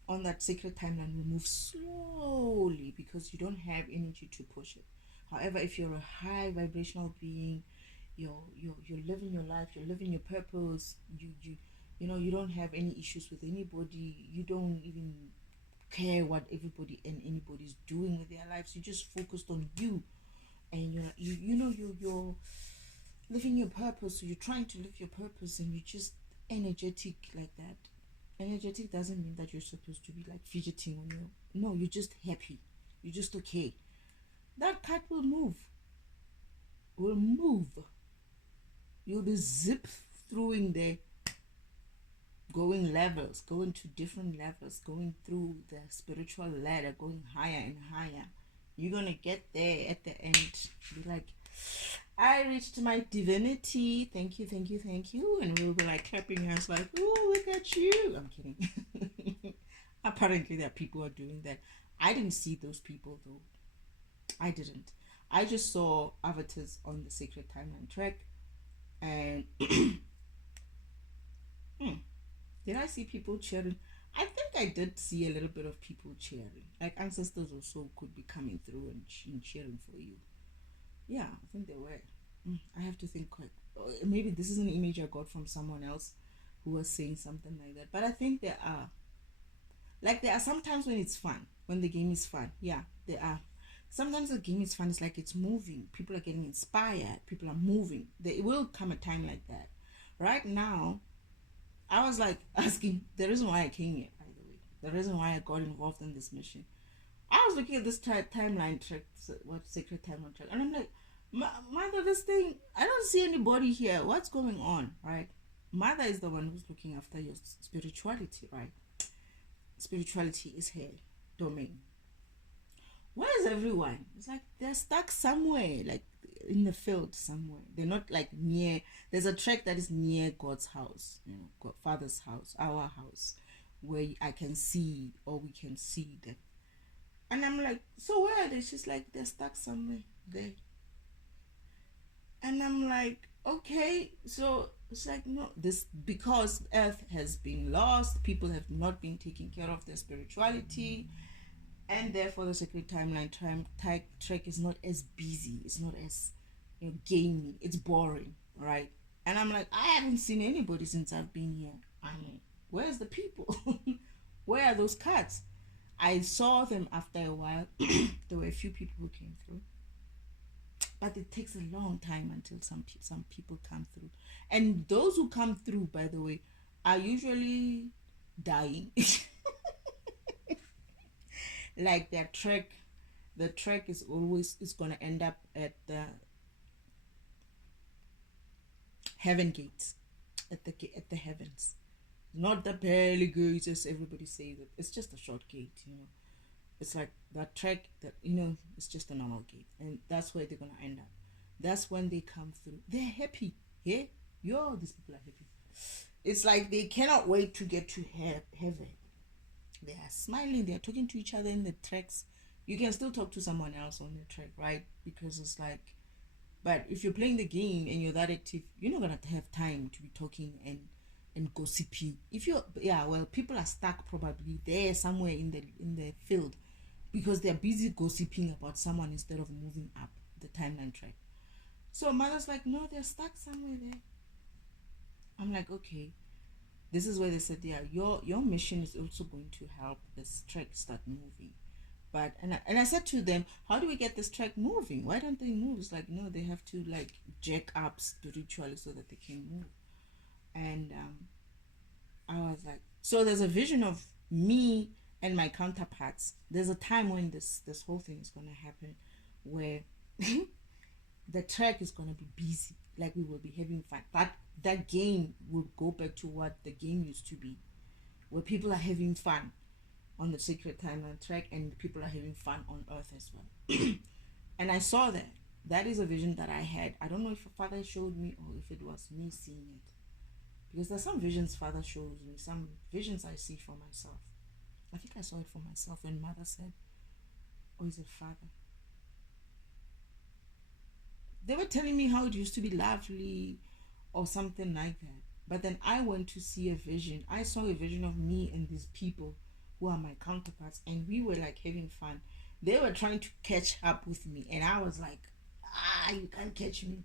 on that sacred timeline will move slowly because you don't have energy to push it. However, if you're a high vibrational being, you're living your life, you're living your purpose, you don't have any issues with anybody, you don't even care what everybody and anybody's doing with their lives, you're just focused on you, and you're living your purpose. So you're trying to live your purpose, and you're just energetic like that. Energetic doesn't mean that you're supposed to be like fidgeting on you. No, you're just happy, you're just okay. That cat will move. You'll be zip through in there, going to different levels, going through the spiritual ladder, going higher and higher. You're gonna get there at the end, be like, I reached my divinity, thank you, and we'll be like clapping hands like, oh, look at you. I'm kidding. Apparently there are people who are doing that. I didn't see those people though. I didn't. I just saw avatars on the sacred timeline track, and did I see people cheering? I think I did see a little bit of people cheering. Like ancestors also could be coming through and cheering for you. Yeah, I think they were. I have to think quick. Maybe this is an image I got from someone else who was saying something like that. But I think there are. Like there are sometimes when it's fun, when the game is fun. Yeah, there are. Sometimes the game is fun. It's like it's moving. People are getting inspired. People are moving. There will come a time like that. Right now, I was like asking the reason why I came here, by the way. The reason why I got involved in this mission. I was looking at this timeline track, what sacred timeline track, and I'm like, Mother, this thing, I don't see anybody here. What's going on, right? Mother is the one who's looking after your spirituality, right? Spirituality is her domain. Where is everyone? It's like they're stuck somewhere, like in the field somewhere. They're not like near. There's a track that is near God's house, God, Father's house, our house, where I can see, or we can see them. And I'm like, so where are they? She's like, they're stuck somewhere there. And I'm like, okay. So it's like, no, this, because Earth has been lost, people have not been taking care of their spirituality, and therefore the sacred timeline track is not as busy, it's not as gamey, it's boring, right? And I'm like, I haven't seen anybody since I've been here. I mean, where's the people? where are those cards? I saw them after a while. There were a few people who came through, but it takes a long time until some people come through. And those who come through, by the way, are usually dying. Like the track is gonna end up at the heaven gates, at the heavens, not the pearly gates as everybody says it. It's just a short gate, It's like that track that it's just a normal gate, and that's where they're gonna end up. That's when they come through. They're happy, yeah. These people are happy. It's like they cannot wait to get to heaven. They are smiling. They are talking to each other in the tracks. You can still talk to someone else on the track, right? Because it's like, but if you're playing the game and you're that active, you're not gonna have time to be talking and gossiping. People are stuck probably there somewhere in the field because they're busy gossiping about someone instead of moving up the timeline track. So mother's like, no, they're stuck somewhere there. I'm like, okay. This is where they said, yeah, your mission is also going to help this track start moving. But and I said to them, how do we get this track moving? Why don't they move? It's like, no, they have to like jack up spiritually so that they can move. And I was like, so there's a vision of me and my counterparts. There's a time when this whole thing is going to happen where the track is going to be busy, like we will be having fun. But that game will go back to what the game used to be, where people are having fun on the sacred timeline track and people are having fun on earth as well. And I saw that. That is a vision that I had. I don't know if Father showed me or if it was me seeing it. Because there's some visions Father shows me, some visions I see for myself. I think I saw it for myself when Mother said, or is it Father? They were telling me how it used to be lovely or something like that. But then I went to see a vision. I saw a vision of me and these people who are my counterparts, and we were like having fun. They were trying to catch up with me, and I was like, you can't catch me.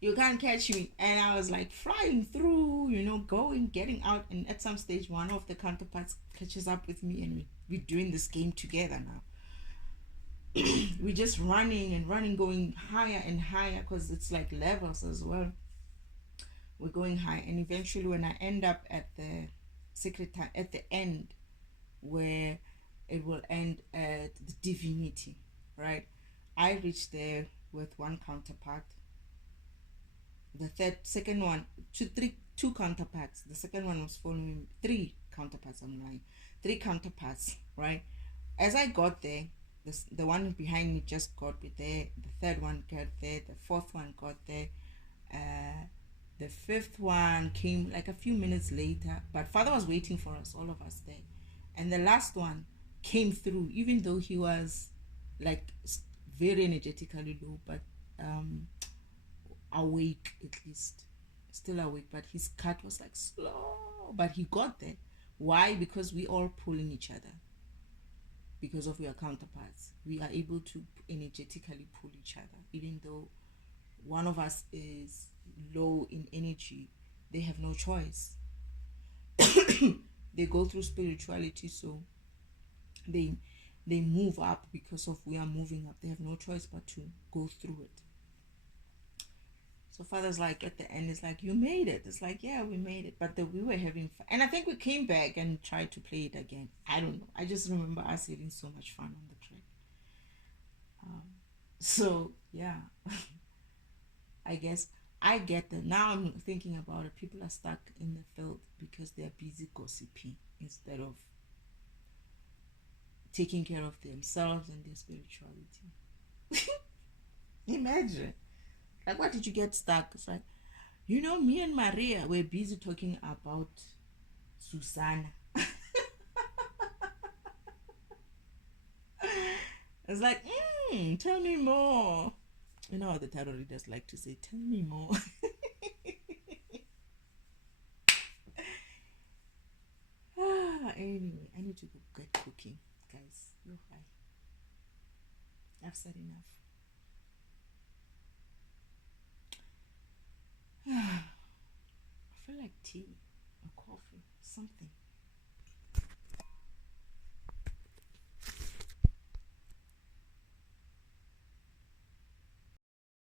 You can't catch me. And I was like flying through, going, getting out. And at some stage, one of the counterparts catches up with me, and we're doing this game together now. We're just running and running, going higher and higher because it's like levels as well. We're going high, and eventually when I end up at the secret time, at the end, where it will end at the divinity, right? I reached there with one counterpart. The second one, two counterparts. The second one was following three counterparts. I'm lying, three counterparts, right? As I got there, the one behind me just got there. The third one got there. The fourth one got there. The fifth one came like a few minutes later, but Father was waiting for us, all of us there. And the last one came through, even though he was like very energetically low, but awake at least, still awake. But his cut was like slow, but he got there. Why? Because we all pulling each other. Because of our counterparts, we are able to energetically pull each other. Even though one of us is low in energy, they have no choice. They go through spirituality, so they move up because of we are moving up. They have no choice but to go through it. So Father's like, at the end, it's like, you made it. It's like, yeah, we made it. But we were having fun. And I think we came back and tried to play it again. I don't know. I just remember us having so much fun on the track. So, yeah. I guess I get that. Now I'm thinking about it. People are stuck in the field because they're busy gossiping instead of taking care of themselves and their spirituality. Imagine. Like, why did you get stuck? It's like, me and Maria were busy talking about Susanna. It's like, tell me more. You know how the tarot readers like to say, tell me more. Anyway, I need to go get cooking. Guys, you're fine. I've said enough. I feel like tea or coffee, something.